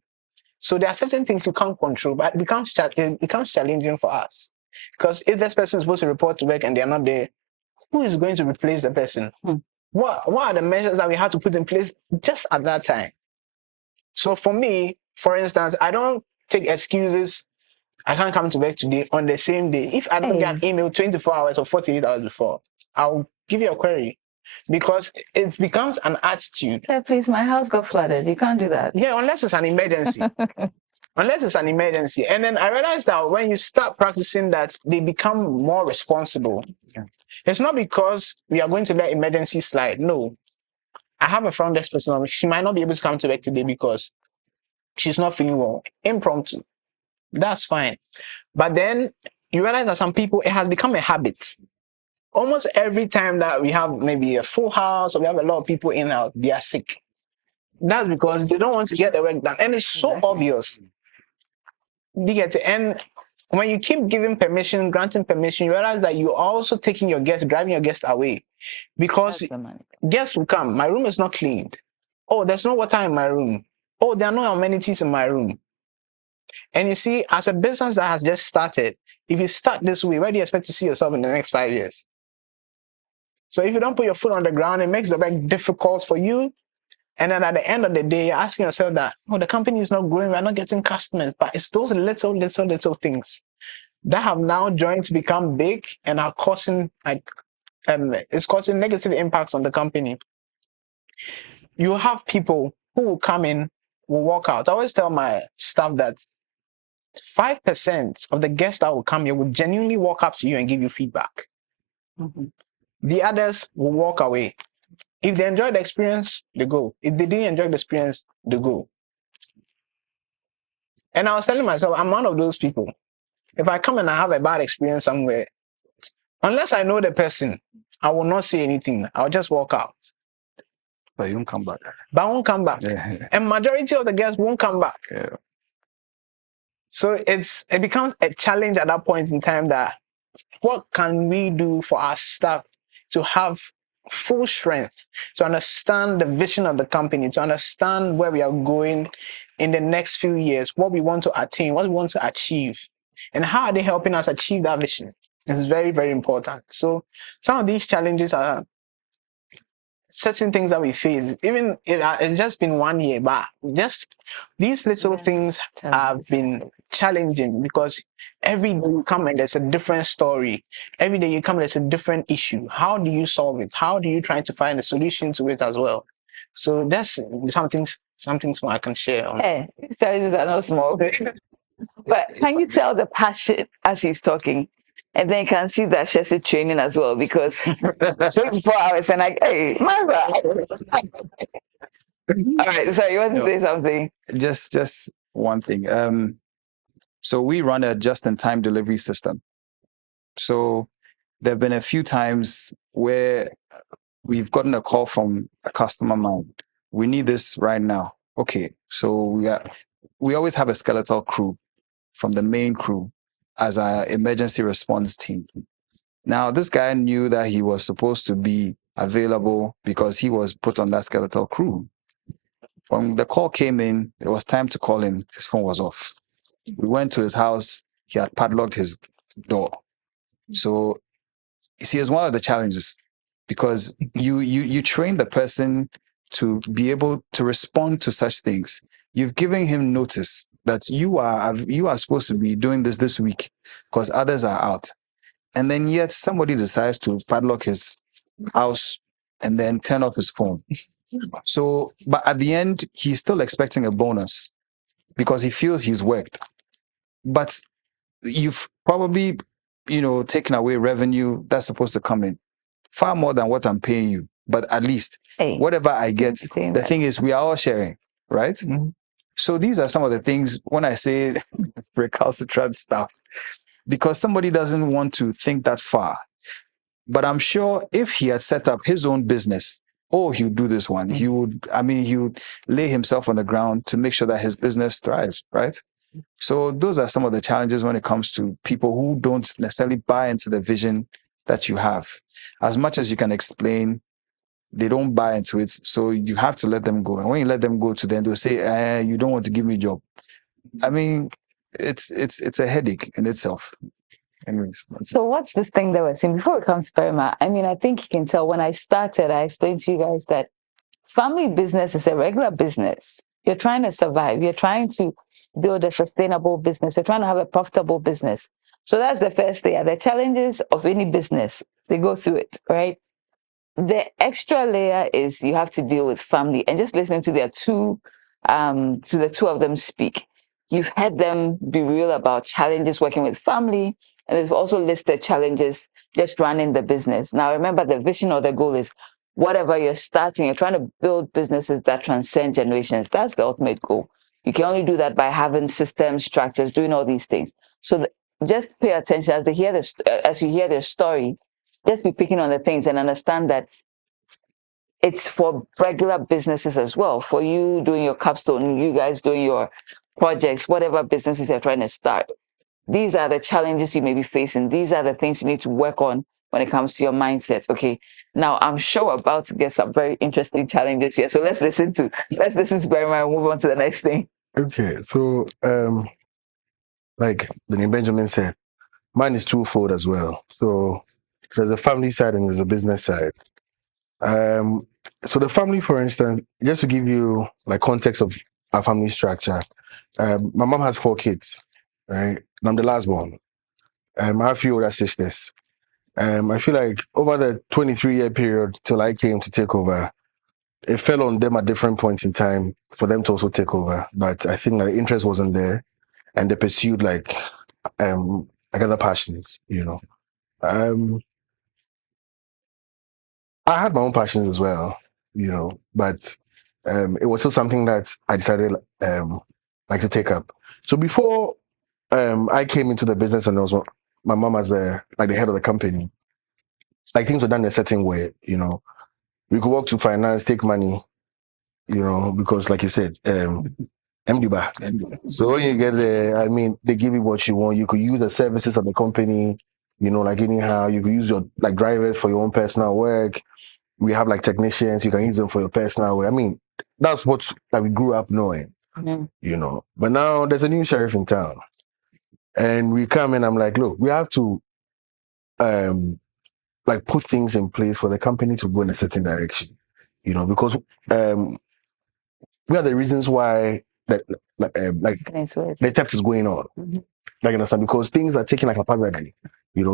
So there are certain things you can't control, but it becomes challenging for us. Because if this person is supposed to report to work and they're not there, who is going to replace the person? What are the measures that we have to put in place just at that time? So for me, for instance, I don't take excuses. I can't come to work today on the same day. If I don't get an email 24 hours or 48 hours before, I'll give you a query. Because it becomes an attitude. Yeah, please, my house got flooded. You can't do that. Yeah, unless it's an emergency. Unless it's an emergency. And then I realized that when you start practicing that, they become more responsible. Yeah. It's not because we are going to let emergency slide. No. I have a front desk person. She might not be able to come to work today because she's not feeling well. Impromptu. That's fine. But then you realize that some people, it has become a habit. Almost every time that we have maybe a full house or we have a lot of people in out, they are sick. That's because they don't want to get the work done. And it's so obvious. You get it. And when you keep giving permission, granting permission, you realize that you're also taking your guests, driving your guests away. Because guests will come. My room is not cleaned. Oh, there's no water in my room. Oh, there are no amenities in my room. And you see, as a business that has just started, if you start this way, where do you expect to see yourself in the next 5 years? So if you don't put your foot on the ground, it makes the work difficult for you. And then at the end of the day, you're asking yourself that, oh, the company is not growing, we're not getting customers. But it's those little things that have now joined to become big and are causing it's causing negative impacts on the company. You have people who will come in, will walk out. I always tell my staff that 5% of the guests that will come here will genuinely walk up to you and give you feedback. Mm-hmm. The others will walk away. If they enjoyed the experience, they go. If they didn't enjoy the experience, they go. And I was telling myself, I'm one of those people. If I come and I have a bad experience somewhere, unless I know the person, I will not say anything. I'll just walk out. But you won't come back. But I won't come back. Yeah. And majority of the guests won't come back. Yeah. So it becomes a challenge at that point in time that what can we do for our staff to have full strength, to understand the vision of the company, to understand where we are going in the next few years, what we want to attain, what we want to achieve, and how are they helping us achieve that vision? It's very, very important. So some of these challenges are certain things that we face. Even it's just been 1 year, but just these little things have been challenging because every day you come and there's a different story. Every day you come and there's a different issue. How do you solve it? How do you try to find a solution to it as well? So that's something small I can share on. Hey, these challenges are not small. But can you tell the passion as he's talking? And then you can see that Ashesi training as well because 24 hours and like, hey, my God. All right, so you want to say something? Just one thing. So we run a just-in-time delivery system. So there have been a few times where we've gotten a call from a customer mind. We need this right now. Okay, so we always have a skeletal crew from the main crew as our emergency response team. Now, this guy knew that he was supposed to be available because he was put on that skeletal crew. When the call came in, it was time to call him. His phone was off. We went to his house. He had padlocked his door. So, you see, it's one of the challenges because you train the person to be able to respond to such things. You've given him notice that you are supposed to be doing this week because others are out. And then yet somebody decides to padlock his house and then turn off his phone. So, but at the end, he's still expecting a bonus because he feels he's worked. But you've probably, taken away revenue that's supposed to come in far more than what I'm paying you. But at least whatever I get, the thing is we are all sharing, right? Mm-hmm. So these are some of the things when I say recalcitrant stuff, because somebody doesn't want to think that far. But I'm sure if he had set up his own business, he would do this one. He would lay himself on the ground to make sure that his business thrives, right? So those are some of the challenges when it comes to people who don't necessarily buy into the vision that you have. As much as you can explain, they don't buy into it. So you have to let them go. And when you let them go to them, they'll say, you don't want to give me a job. I mean, it's a headache in itself. Anyways, so what's this thing that we're seeing before it comes to Barima? I mean, I think you can tell when I started, I explained to you guys that family business is a regular business. You're trying to survive. You're trying to build a sustainable business. You're trying to have a profitable business. So that's the first thing. The challenges of any business, they go through it, right? The extra layer is you have to deal with family, and just listening to the two of them speak, you've heard them be real about challenges working with family, and they've also listed challenges just running the business. Now, remember, the vision or the goal is whatever you're starting, you're trying to build businesses that transcend generations. That's the ultimate goal. You can only do that by having systems, structures, doing all these things. So just pay attention as you hear their story. Just be picking on the things and understand that it's for regular businesses as well. For you doing your Capstone, you guys doing your projects, whatever businesses you're trying to start. These are the challenges you may be facing. These are the things you need to work on when it comes to your mindset. Okay. Now I'm sure we're about to get some very interesting challenges here. So let's listen to Barima and move on to the next thing. Okay. So like the name Benjamin said, mine is twofold as well. So there's a family side and there's a business side. So the family, for instance, just to give you like context of our family structure, my mom has 4 kids, right? And I'm the last born. I have 3 older sisters. I feel like over the 23-year period till I came to take over, it fell on them at different points in time for them to also take over. But I think that the interest wasn't there, and they pursued like other passions, I had my own passions as well, but it was still something that I decided like to take up. So before I came into the business and also my mom as the head of the company, like things were done a certain way, We could work to finance, take money, because like you said, MD bar. So when you get there, I mean, they give you what you want. You could use the services of the company, like anyhow. You could use your like drivers for your own personal work. We have like technicians, you can use them for your personal work. I mean, that's what we grew up knowing, But now there's a new sheriff in town. And we come in, I'm like, look, we have to like put things in place for the company to go in a certain direction, because we are the reasons why that the theft is going on. Like, you understand? Because things are taking like a hazard,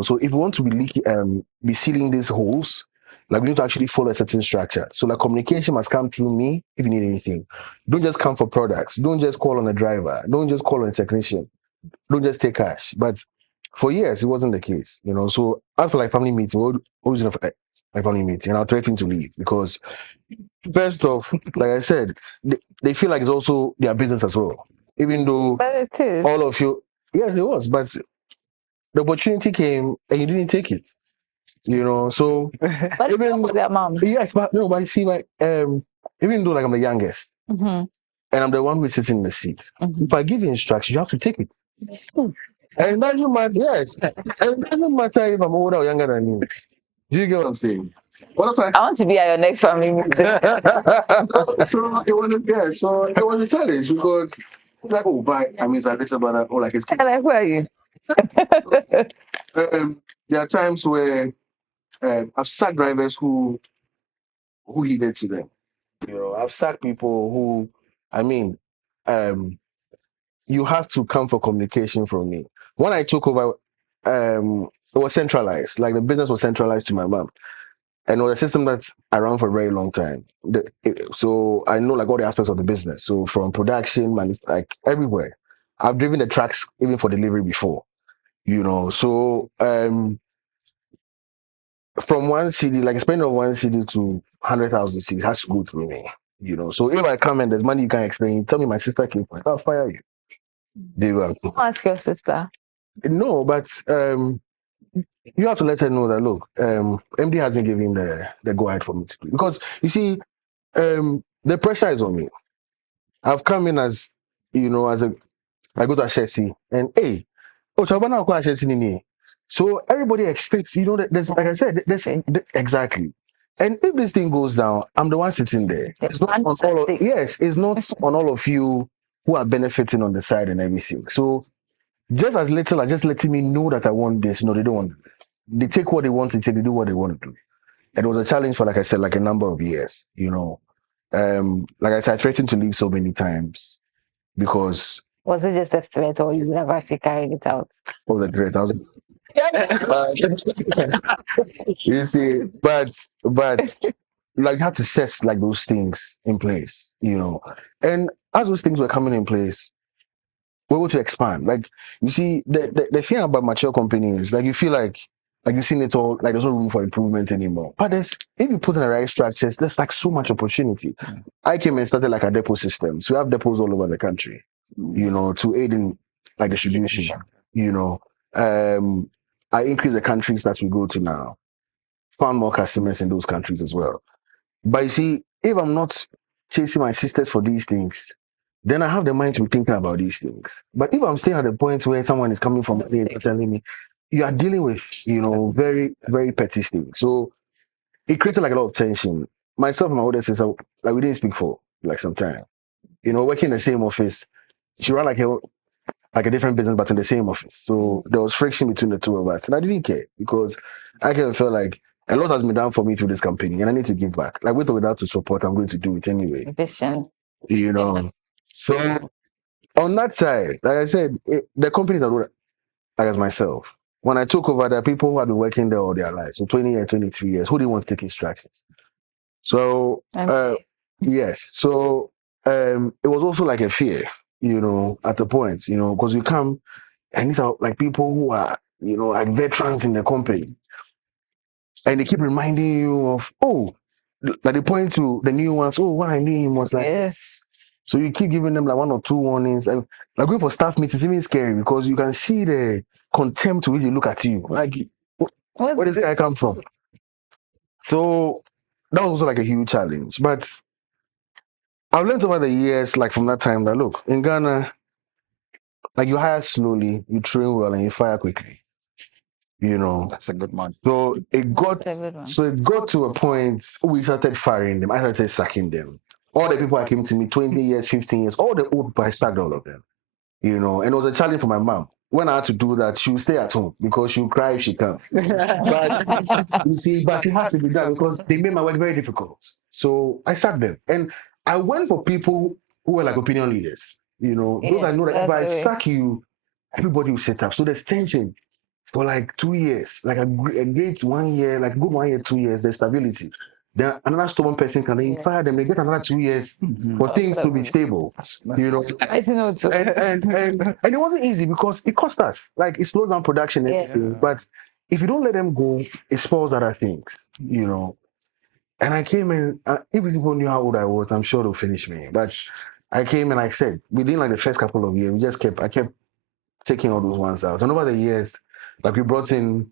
So if you want to be sealing these holes, like we need to actually follow a certain structure. So like communication must come through me if you need anything. Don't just come for products. Don't just call on a driver. Don't just call on a technician. Don't just take cash. But for years it wasn't the case, So after like family meeting, we always like family meeting, and I'll threaten to leave because first off, like I said, they feel like it's also their business as well. Even though But it is. all of you, yes, it was, but the opportunity came and you didn't take it. So But even with their mom. Yes, but no, but you see, like even though like I'm the youngest and I'm the one who's sitting in the seat, if I give you instructions, you have to take it. And it doesn't matter, yes. And it doesn't matter if I'm older or younger than you. Do you get what I'm saying? I want to be at your next family meeting. So it was a challenge because it's like, oh, but I mean, it's like this about oh, like it's Like, who are you? there are times where I've sacked drivers who heeded to them. I've sacked people who, I mean, you have to come for communication from me. When I took over, it was centralized. Like the business was centralized to my mom. And it was a system that's around for a very long time. So I know like all the aspects of the business. So from production, like everywhere. I've driven the trucks even for delivery before. So from one city, like spending of one city to 100,000 cities has to go through me. So if I come and there's money you can't explain, tell me my sister came for it, I'll fire you. They will ask your sister. No, but you have to let her know that look, MD hasn't given the go ahead for me to do, because you see, the pressure is on me. I've come in as I go to Ashesi and hey, Chabana ko Ashesi ni. So everybody expects, that there's, like I said, exactly. And if this thing goes down, I'm the one sitting there. It's not on all of, yes, it's not on all of you who are benefiting on the side and everything. So just as little as just letting me know that I want this, no, they don't want it. They take what they want to take, they do what they want to do. And it was a challenge for, like I said, like a number of years, Like I said, I threatened to leave so many times because... Was it just a threat or you never actually carried it out? What was the threat? I was... you see, but like you have to set like those things in place, And as those things were coming in place, we're able to expand. Like you see, the thing about mature companies, like you feel like you've seen it all, like there's no room for improvement anymore. But if you put in the right structures, there's like so much opportunity. I came and started like a depot system. So we have depots all over the country, to aid in like distribution, I increase the countries that we go to now, found more customers in those countries as well. But you see, if I'm not chasing my sisters for these things, then I have the mind to be thinking about these things. But if I'm staying at the point where someone is coming from me and telling me, you are dealing with, very, very petty things. So it created like a lot of tension. Myself and my older sister, like we didn't speak for like some time. Working in the same office, she ran like a different business, but in the same office. So there was friction between the two of us. And I didn't care because I kind of felt like a lot has been done for me through this company and I need to give back. Like with or without the support, I'm going to do it anyway. Vision. So on that side, like I said, the companies that were like as myself, when I took over, there are people who have been working there all their lives. So 20 years, 23 years, who didn't want to take instructions. So yes. So it was also like a fear, at the point, because you come and these are like people who are, like veterans in the company. And they keep reminding you of, like they point to the new ones, what I knew him was like. Yes. So you keep giving them like one or two warnings. And like going for staff meetings is even scary because you can see the contempt with which they look at you. Like, where does I come from? So that was also like a huge challenge. But I've learned over the years, like from that time, that look, in Ghana, like you hire slowly, you train well, and you fire quickly. That's a good one. So it got to a point we started firing them. I started sacking them. All the people that came to me 20 years, 15 years, all the old people, I sacked all of them. And it was a challenge for my mom. When I had to do that, she would stay at home because she would cry if she can't. But you see, but it had to be done because they made my work very difficult. So I sacked them. And I went for people who were like opinion leaders. You know, those I know that if I that's sack you, everybody will set up. So there's tension for like 2 years, like a great 1 year, like good 1 year, 2 years, there's stability. Then another stubborn person can then fire them, they get another 2 years for things to be stable. You know, I know too. and it wasn't easy because it cost us. Like it slows down production and everything. But if you don't let them go, it spoils other things, you know. And I came in, if people knew how old I was, I'm sure they'll finish me. But I came and I said, within like the first couple of years, I kept taking all those ones out. And over the years, like we brought in,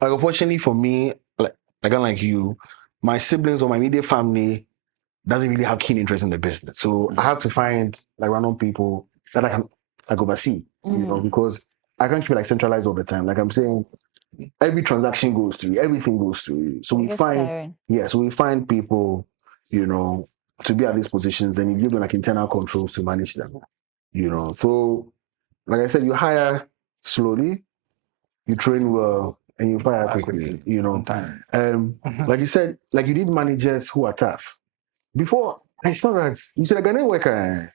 like unfortunately for me, like unlike you, my siblings or my immediate family doesn't really have keen interest in the business. So I have to find like random people that I can like oversee, you know, because I can't keep like centralized all the time. Like I'm saying, every transaction goes through, everything goes through. So we find, so we find people, you know, to be at these positions, and you give them like internal controls to manage them, you know. So, like I said, you hire slowly, you train well, and you fire quickly, you know. Like you said, like you need managers who are tough. Before I saw that, you said a Ghanaian worker.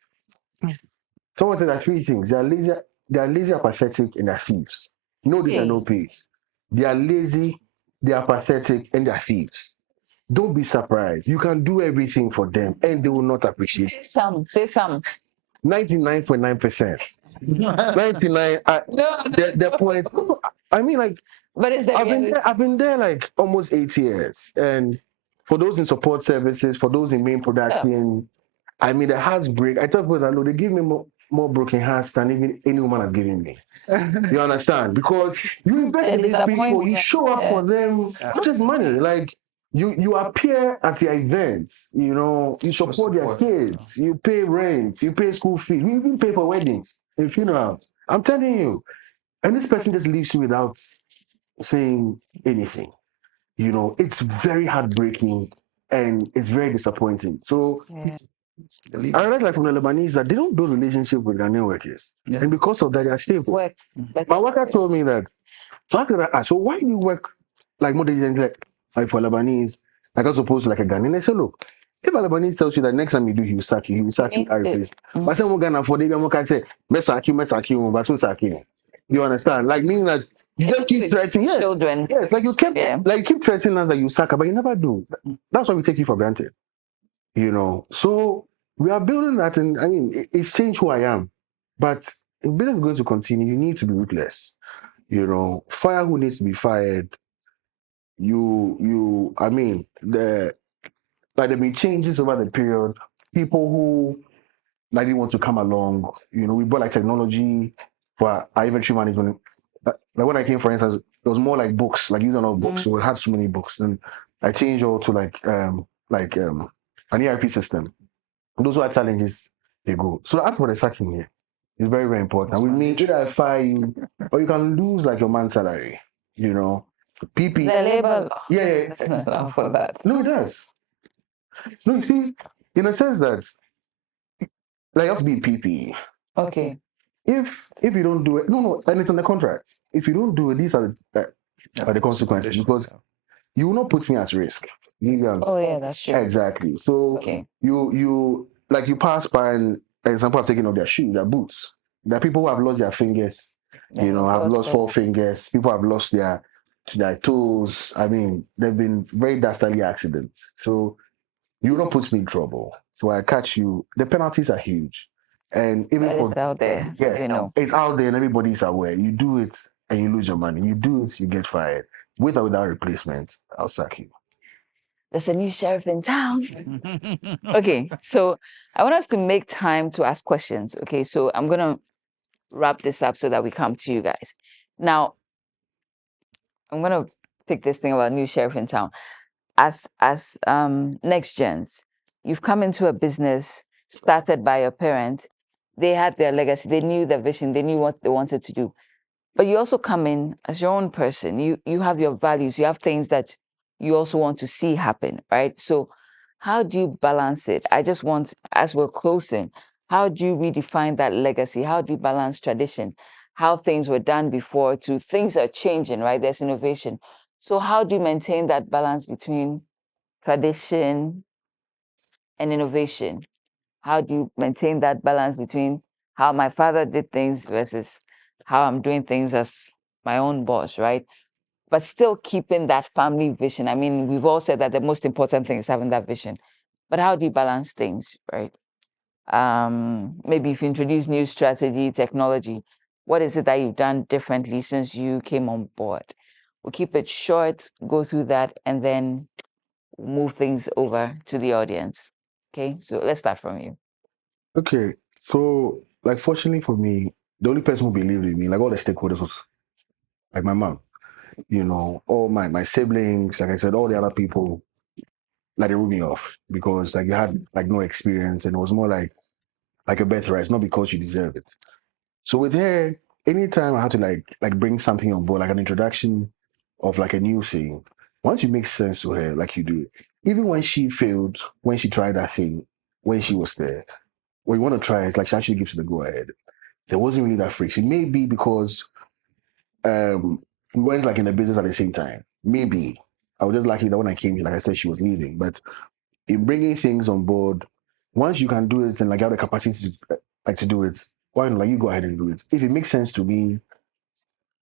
Someone said that three things: they are lazy, apathetic, and they're thieves. No, these are no pays. They are lazy, they are pathetic, and they are thieves. Don't be surprised. You can do everything for them, and they will not appreciate it. Say some. 99.9%. 99. The point. I mean, like, But it's the I've been there like almost 8 years, and for those in support services, for those in main production, I mean, the hearts break. I tell people that no, they give me more broken hearts than even any woman has given me. You understand? Because you invest in these people, you show up for them, not just money. Like you appear at their events, you know, you support their kids, you pay rent, you pay school fees, you even pay for weddings and funerals. I'm telling you. And this person just leaves you without saying anything. You know, it's very heartbreaking and it's very disappointing. So I realize like from the Lebanese that they don't build relationship with Ghanaian workers. And because of that, they are stable. My worker told me that. So after that, so why do you work like more than like for Lebanese, like as opposed to like a Ghanaian? I said, look, if a Lebanese tells you that next time you do, he will sack you, I replace. But some Ghana for them, I say, me sack you, but sack you. You understand? Like meaning that you just keep threatening. Yes, children. yes, like you keep threatening us that you sack, but you never do. That's why we take you for granted. You know, so we are building that, and I mean, it's changed who I am. But if business is going to continue, you need to be ruthless. You know, fire who needs to be fired. I mean, there been changes over the period. People who like didn't want to come along. You know, we brought like technology for our inventory management. Like when I came, for instance, it was more like books, like using all books. So we had so many books, and I changed all to an ERP system. Those who are challenges, they go. So that's what the sacking here. It's very, very important. We mean either I fire you or you can lose like your man's salary. You know, PP. The label. Yeah, It's not enough for that. no, it does. No, you see, in a sense that like you have to be PP. Okay. If you don't do it, no, and it's in the contract. If you don't do it, these are the consequences because you will not put me at risk. Oh yeah, that's true. Exactly. So you like you pass by an example of taking off their shoes, their boots. There are people who have lost their fingers, you know, have lost 4 fingers. People have lost their toes. I mean, there've been very dastardly accidents. So you don't put me in trouble. So I catch you. The penalties are huge, and even It's out there. yeah, You know. it's out there, and everybody's aware. You do it, and you lose your money. You do it, you get fired. With or without replacement, I'll sack you. There's a new sheriff in town. Okay, so I want us to make time to ask questions. Okay, so I'm gonna wrap this up so that we come to you guys. Now, I'm gonna pick this thing about new sheriff in town. As next gens, you've come into a business started by your parents. They had their legacy. They knew their vision. They knew what they wanted to do. But you also come in as your own person. You have your values. You have things that you also want to see happen, right? So how do you balance it? I just want, as we're closing, how do you redefine that legacy? How do you balance tradition? How things were done before to things are changing, right? There's innovation. So how do you maintain that balance between tradition and innovation? How do you maintain that balance between how my father did things versus how I'm doing things as my own boss, right? But still keeping that family vision. I mean, we've all said that the most important thing is having that vision. But how do you balance things, right? Maybe if you introduce new strategy, technology, what is it that you've done differently since you came on board? We'll keep it short, go through that, and then move things over to the audience. Okay, so let's start from you. Okay, so like fortunately for me, the only person who believed in me, like all the stakeholders, was like my mom. You know, all my siblings, like I said, all the other people, like they wrote me off because like you had like no experience, and it was more like a birthright, it's not because you deserve it. So with her, anytime I had to like bring something on board, like an introduction of like a new thing, once you make sense to her, like you do, even when she failed, when she tried that thing, when she was there, when you want to try it, like she actually gives you the go ahead. There wasn't really that friction. Maybe because we weren't like in the business at the same time. Maybe I was just lucky that when I came here, like I said, she was leaving. But in bringing things on board, once you can do it and like you have the capacity to like to do it, why not? Like you go ahead and do it. If it makes sense to me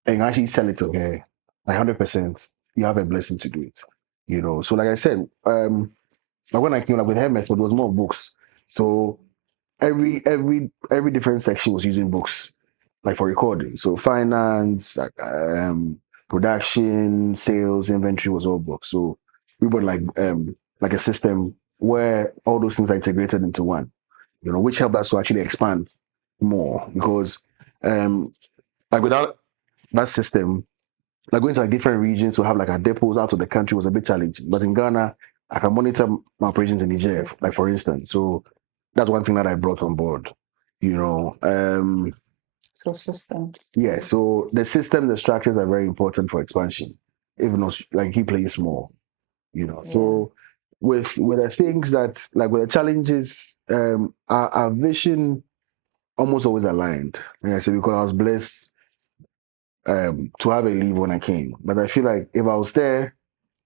and you actually sell it to her, like 100%, you have a blessing to do it. You know. So like I said, like when I came up with her method, it was more books. So every different section was using books like for recording. So finance, production, sales, inventory was all books. So we were like a system where all those things are integrated into one, you know, which helped us to actually expand more because like without that system, like going to like different regions to have like our depots out of the country was a bit challenging. But in Ghana, I can monitor my operations in Niger, like for instance. So that's one thing that I brought on board. You know, So systems. yeah. So the system, the structures are very important for expansion. Even though like he plays small, you know. Yeah. So with the things that like with the challenges, our vision almost always aligned. Like I said, because I was blessed to have a leave when I came. But I feel like if I was there,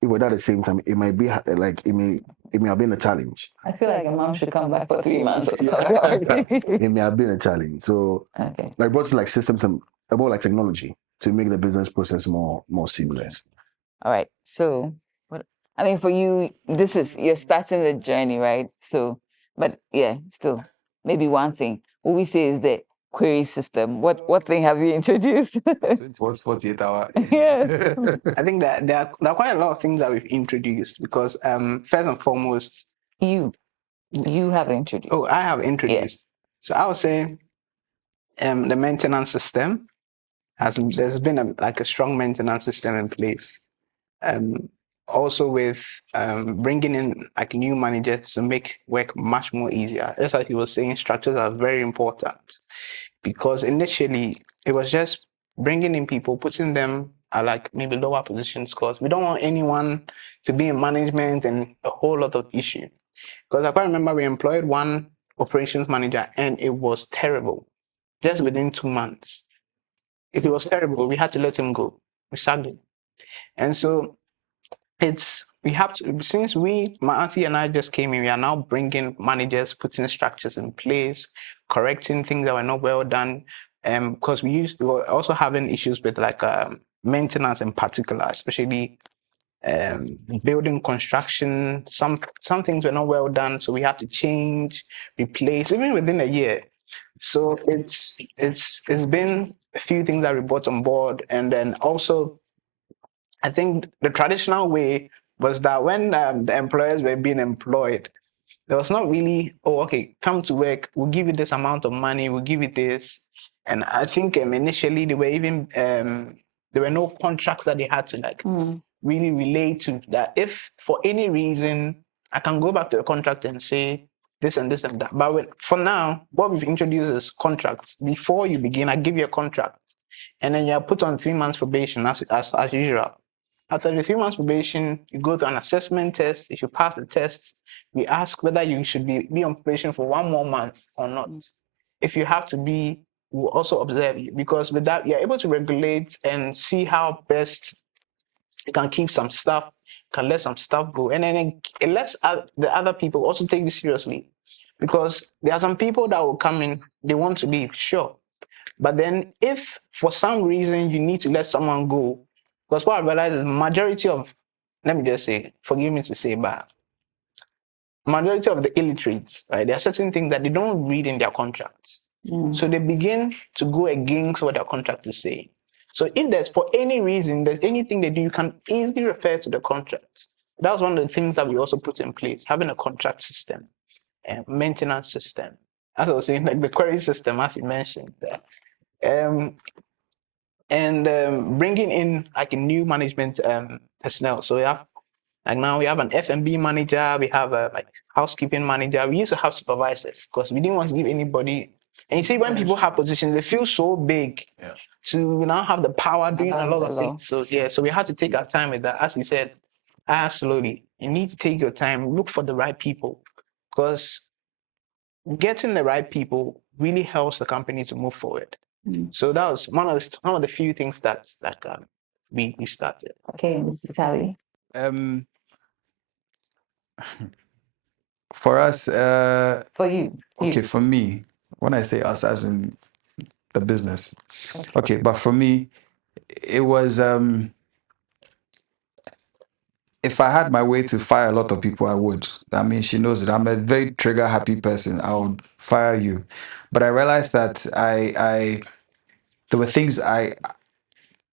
if we're at the same time, it might be like it may have been a challenge. I feel like a mom should come back for 3 months or something. It may have been a challenge. So Okay. like brought like systems and about like technology to make the business process more seamless. All right. So, what I mean for you, this is you're starting the journey, right? So, but yeah, still, maybe one thing. What we say is the query system. What thing have you introduced? 48 hour. Yes. I think that there are quite a lot of things that we've introduced because first and foremost, You have introduced. oh, I have Yes. introduced. So I would say the maintenance system there's been like a strong maintenance system in place. Also with bringing in like new managers to make work much more easier. Just like you were saying, structures are very important because initially it was just bringing in people, putting them at like maybe lower positions because we don't want anyone to be in management and a whole lot of issue. Because I quite remember we employed one operations manager and it was terrible just within 2 months. If it was terrible, we had to let him go. We sacked him. And so we have to, since my auntie and I just came in, we are now bringing managers, putting structures in place, correcting things that were not well done. Because we were also having issues with like maintenance in particular, especially building construction. Some things were not well done, so we had to change, replace, even within a year. So it's been a few things that we brought on board, and then also I think the traditional way was that when the employers were being employed, there was not really, oh, okay, come to work, we'll give you this amount of money, we'll give you this. And I think initially they were even, there were no contracts that they had to like really relate to that. If for any reason, I can go back to the contract and say this and this and that. But for now, what we've introduced is contracts. Before you begin, I give you a contract. And then you're put on 3 months probation as usual. After the 3 months probation, you go to an assessment test. If you pass the test, we ask whether you should be on probation for 1 more month or not. If you have to be, we'll also observe you because with that, you're able to regulate and see how best you can keep some stuff, can let some stuff go. And then it lets the other people also take you seriously. Because there are some people that will come in, they want to leave, sure. But then if for some reason you need to let someone go, because what I realize is majority of, let me just say, forgive me to say, but majority of the illiterates, right, there are certain things that they don't read in their contracts. So they begin to go against what their contract is saying. So if there's, for any reason, there's anything they do, you can easily refer to the contract. That's one of the things that we also put in place, having a contract system and maintenance system. As I was saying, like the query system, as you mentioned there. Bringing in like a new management personnel. So we have, like now we have an F&B manager, we have a like housekeeping manager. We used to have supervisors because we didn't want to give anybody. And you see, when people have positions, they feel so big to now have the power doing a lot of things. So yeah, so we had to take our time with that. As you said, absolutely, you need to take your time, look for the right people, because getting the right people really helps the company to move forward. So that was one of the few things that we started. Okay, Mr. Tabi. For us, For you. okay, for me, when I say us, as in the business, okay, but for me, it was if I had my way to fire a lot of people, I would. I mean, she knows it. I'm a very trigger happy person. I would fire you, but I realized that there were things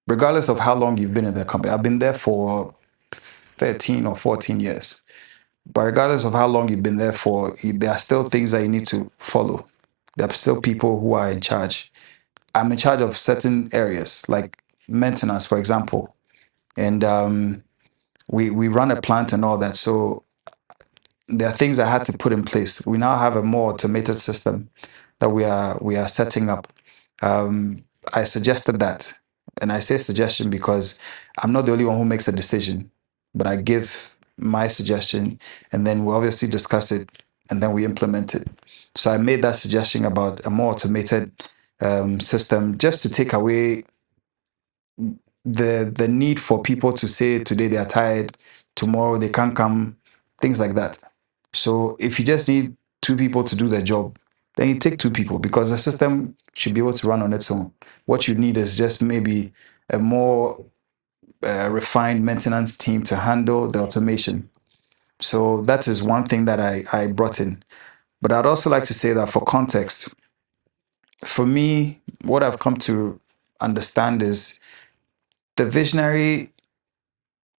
regardless of how long you've been in the company, I've been there for 13 or 14 years. But regardless of how long you've been there for, there are still things that you need to follow. There are still people who are in charge. I'm in charge of certain areas, like maintenance, for example, and we run a plant and all that. So there are things I had to put in place. We now have a more automated system that we are setting up. I suggested that, and I say suggestion because I'm not the only one who makes a decision, but I give my suggestion, and then we obviously discuss it, and then we implement it. So I made that suggestion about a more automated system, just to take away the need for people to say today they are tired, tomorrow they can't come, things like that. So if you just need two people to do the job, then you take two people, because the system should be able to run on its own. What you need is just maybe a more refined maintenance team to handle the automation. So that is one thing that I brought in. But I'd also like to say that for context, for me, what I've come to understand is the visionary,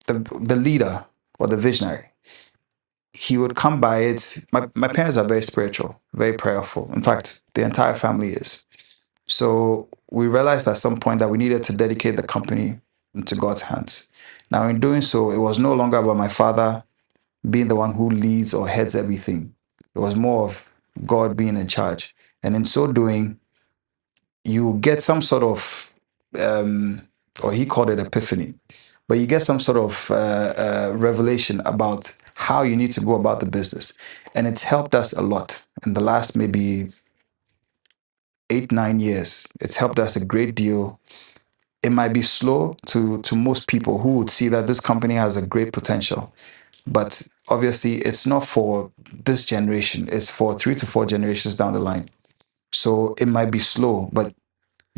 the leader or the visionary, he would come by it. My parents are very spiritual, very prayerful. In fact, the entire family is. So we realized at some point that we needed to dedicate the company into God's hands. Now, in doing so, it was no longer about my father being the one who leads or heads everything. It was more of God being in charge. And in so doing, you get some sort of, or he called it epiphany, but you get some sort of revelation about how you need to go about the business. And it's helped us a lot in the last maybe 8, 9 years. It's helped us a great deal. It might be slow to most people who would see that this company has a great potential. But obviously, it's not for this generation. It's for 3 to 4 generations down the line. So it might be slow, but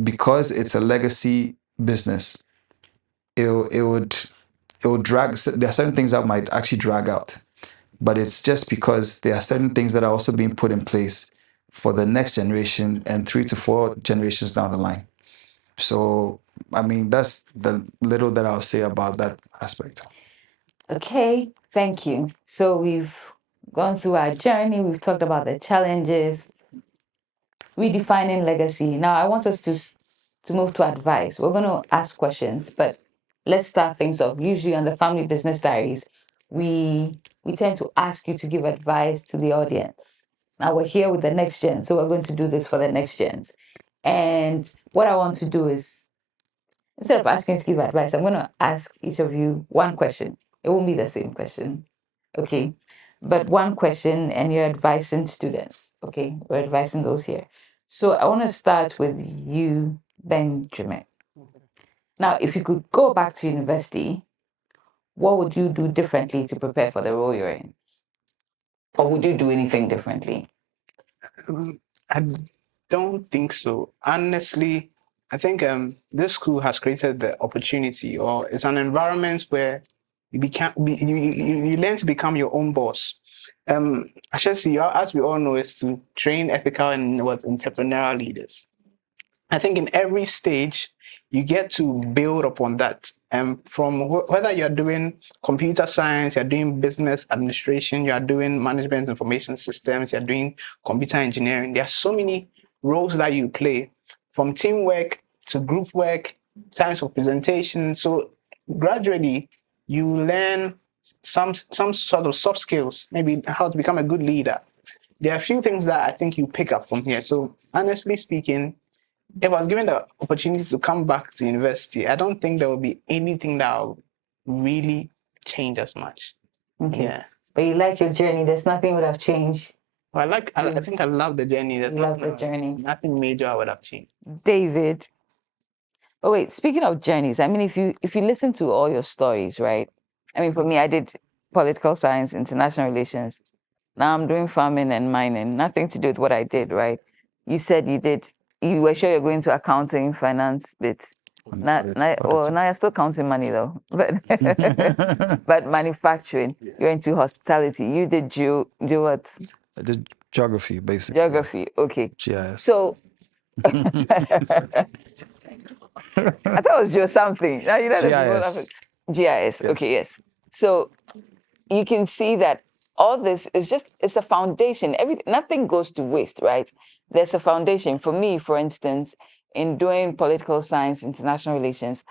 because it's a legacy business, it would drag. There are certain things that might actually drag out, but it's just because there are certain things that are also being put in place for the next generation and 3 to 4 generations down the line. So, I mean, that's the little that I'll say about that aspect. Okay, thank you. So we've gone through our journey, we've talked about the challenges, redefining legacy. Now I want us to move to advice. We're going to ask questions, but let's start things off. Usually on the Family Business Diaries, we tend to ask you to give advice to the audience. Now we're here with the next gen, so we're going to do this for the next gens. And what I want to do is, instead of asking to give advice, I'm going to ask each of you one question. It won't be the same question, okay? But one question, and you're advising students, okay? We're advising those here. So I want to start with you, Benjamin. Now, if you could go back to university, what would you do differently to prepare for the role you're in? Or would you do anything differently? I don't think so. Honestly, I think this school has created the opportunity, or it's an environment where you learn to become your own boss. Ashesi, as we all know, is to train ethical and entrepreneurial leaders. I think in every stage, you get to build upon that. From whether you're doing computer science, you're doing business administration, you're doing management information systems, you're doing computer engineering. There are so many roles that you play, from teamwork to group work, times of presentation. So gradually, you learn some sort of soft skills, maybe how to become a good leader. There are a few things that I think you pick up from here. So honestly speaking, if I was given the opportunity to come back to university, I don't think there will be anything that will really change as much. Okay. Yeah. But you like your journey. There's nothing would have changed. I think I love the journey. There's Love the journey. nothing major I would have changed. David. Oh wait, speaking of journeys, I mean, if you listen to all your stories, right? I mean, for me, I did political science, international relations. Now I'm doing farming and mining. Nothing to do with what I did, right? You said you were sure you're going to accounting, finance bits. Now you're still counting money though. But but manufacturing, you're into hospitality. You did do what? I did geography, basically. Geography, okay. GIS. So I thought it was just something. Now you know GIS. GIS. Okay, yes. So you can see that all this is it's a foundation. Nothing goes to waste, right? There's a foundation. For me, for instance, in doing political science, international relations,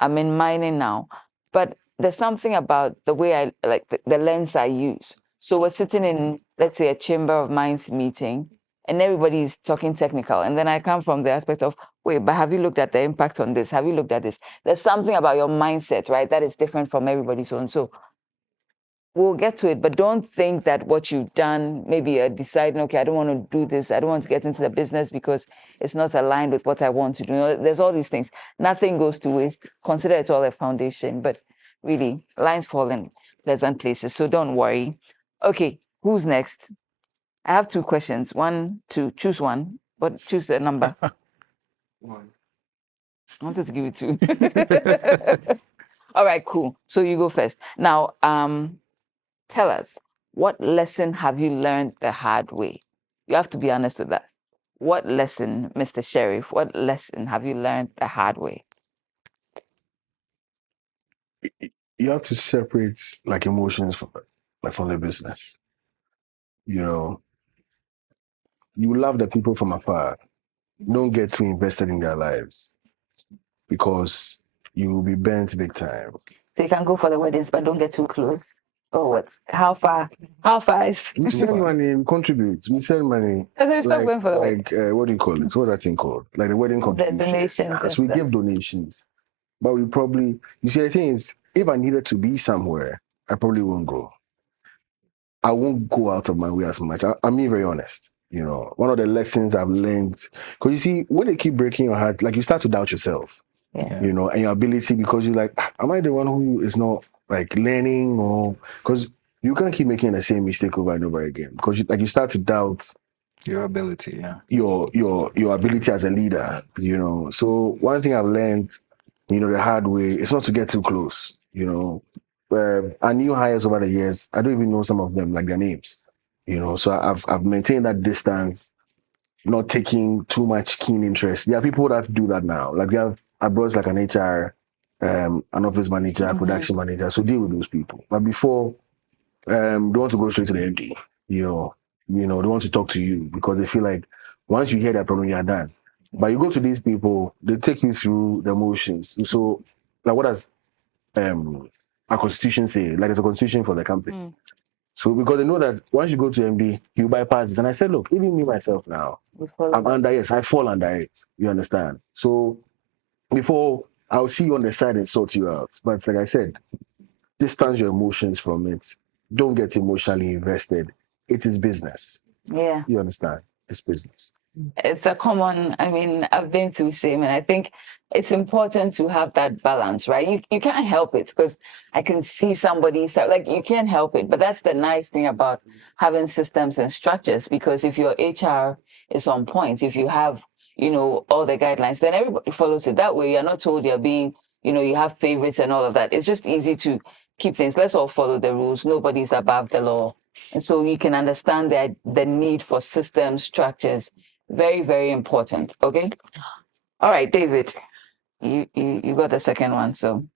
I'm in mining now. But there's something about the way I like the lens I use. So we're sitting in, let's say, a chamber of mines meeting, and everybody's talking technical. And then I come from the aspect of, wait, but have you looked at the impact on this? Have you looked at this? There's something about your mindset, right, that is different from everybody's own. So we'll get to it, but don't think that what you've done, maybe you're deciding, okay, I don't want to do this. I don't want to get into the business because it's not aligned with what I want to do. You know, there's all these things. Nothing goes to waste. Consider it all a foundation, but really, lines fall in pleasant places. So don't worry. Okay, who's next? I have 2 questions. 1, 2, choose one, but choose a number. One. I wanted to give you 2. All right, cool. So you go first. Now, tell us, what lesson have you learned the hard way? You have to be honest with us. What lesson, Mr. Sheriff, what lesson have you learned the hard way? You have to separate like emotions from the business. You know, you love the people from afar. Don't get too invested in their lives because you will be burnt big time. So you can go for the weddings, but don't get too close. Or what? How far? How far is? We send money, we contribute. We send money. So you stop going for the wedding. What do you call it? What's that thing called? Like the wedding contributions. donations and So we stuff. give donations, but we probably. You see, the thing is, if I needed to be somewhere, I probably won't go. I won't go out of my way as much. I'm being very honest. You know, one of the lessons I've learned, because you see, when they keep breaking your heart, like you start to doubt yourself. Yeah. You know, and your ability, because you're like, am I the one who is not like learning, or because you can't keep making the same mistake over and over again, because you start to doubt Your ability, yeah. your ability as a leader. You know, so one thing I've learned, you know, the hard way, is not to get too close. You know, I knew hires over the years. I don't even know some of them, like their names. You know, so I've maintained that distance, not taking too much keen interest. There are people that do that now. Like we have abroad like an HR, an office manager, production manager. So deal with those people. But before, they want to go straight to the MD. They want to talk to you because they feel like once you hear that problem, you're done. But you go to these people, they take you through the motions. So, like, what does our constitution say? Like, there's a constitution for the company. So because they know that once you go to MD, you bypass this. And I said, look, even me myself now, I'm under, yes, I fall under it. You understand? So before I'll see you on the side and sort you out. But like I said, distance your emotions from it. Don't get emotionally invested. It is business. Yeah. You understand? It's business. It's a common, I mean, I've been through same, and I think it's important to have that balance, right? You can't help it because I can see somebody, so like you can't help it. But that's the nice thing about having systems and structures, because if your HR is on point, if you have, all the guidelines, then everybody follows it. That way you're not told you're being, you have favorites and all of that. It's just easy to keep things. Let's all follow the rules. Nobody's above the law. And so you can understand the need for systems, structures. Very, very important. Okay. All right, David, you got the second one. So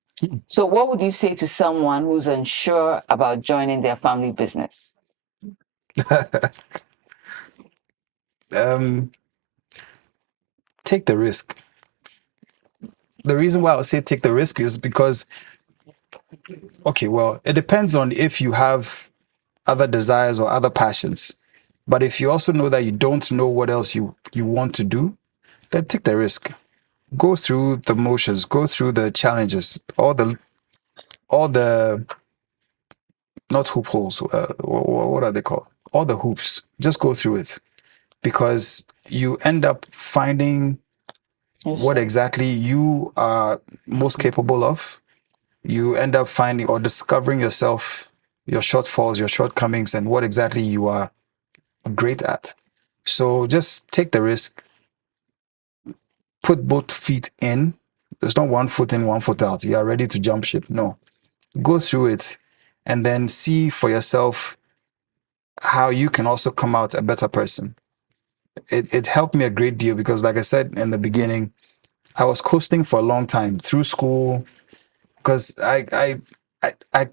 what would you say to someone who's unsure about joining their family business? Take the risk. The reason why I would say take the risk is because, okay, well, it depends on if you have other desires or other passions. But if you also know that you don't know what else you want to do, then take the risk. Go through the motions, go through the challenges, all the not hoop holes. What are they called? All the hoops. Just go through it, because you end up finding what exactly you are most capable of. You end up finding or discovering yourself, your shortfalls, your shortcomings, and what exactly you are great at. So just take the risk, put both feet in. There's not one foot in, one foot out. You are ready to jump ship. No, go through it and then see for yourself how you can also come out a better person. It helped me a great deal because, like I said in the beginning, I was coasting for a long time through school because I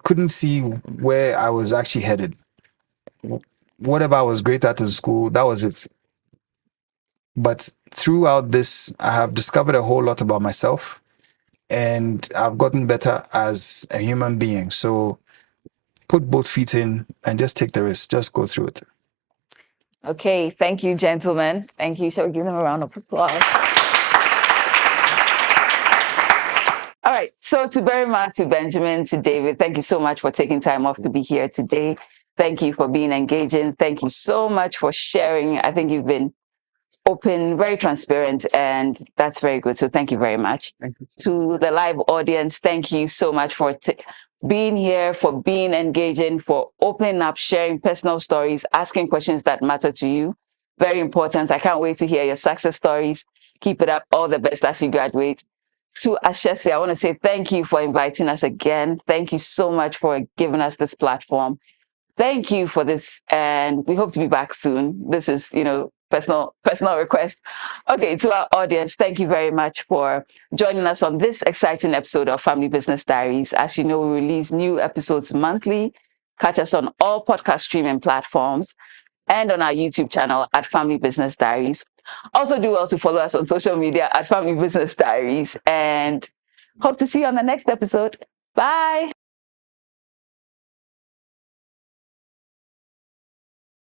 couldn't see where I was actually headed. Whatever I was great at in school, that was it. But throughout this, I have discovered a whole lot about myself, and I've gotten better as a human being. So put both feet in and just take the risk. Just go through it. Okay, thank you, gentlemen. Thank you. Shall we give them a round of applause? All right. So to Barima, to Benjamin, to David, thank you so much for taking time off to be here today. Thank you for being engaging. Thank you so much for sharing. I think you've been open, very transparent, and that's very good. So thank you very much. To the live audience, thank you so much for being here, for being engaging, for opening up, sharing personal stories, asking questions that matter to you. Very important. I can't wait to hear your success stories. Keep it up. All the best as you graduate. To Ashesi, I want to say thank you for inviting us again. Thank you so much for giving us this platform. Thank you for this, and we hope to be back soon. This is, personal request. Okay, to our audience, thank you very much for joining us on this exciting episode of Family Business Diaries. As you know, we release new episodes monthly. Catch us on all podcast streaming platforms and on our YouTube channel at Family Business Diaries. Also do well to follow us on social media at Family Business Diaries, and hope to see you on the next episode. Bye.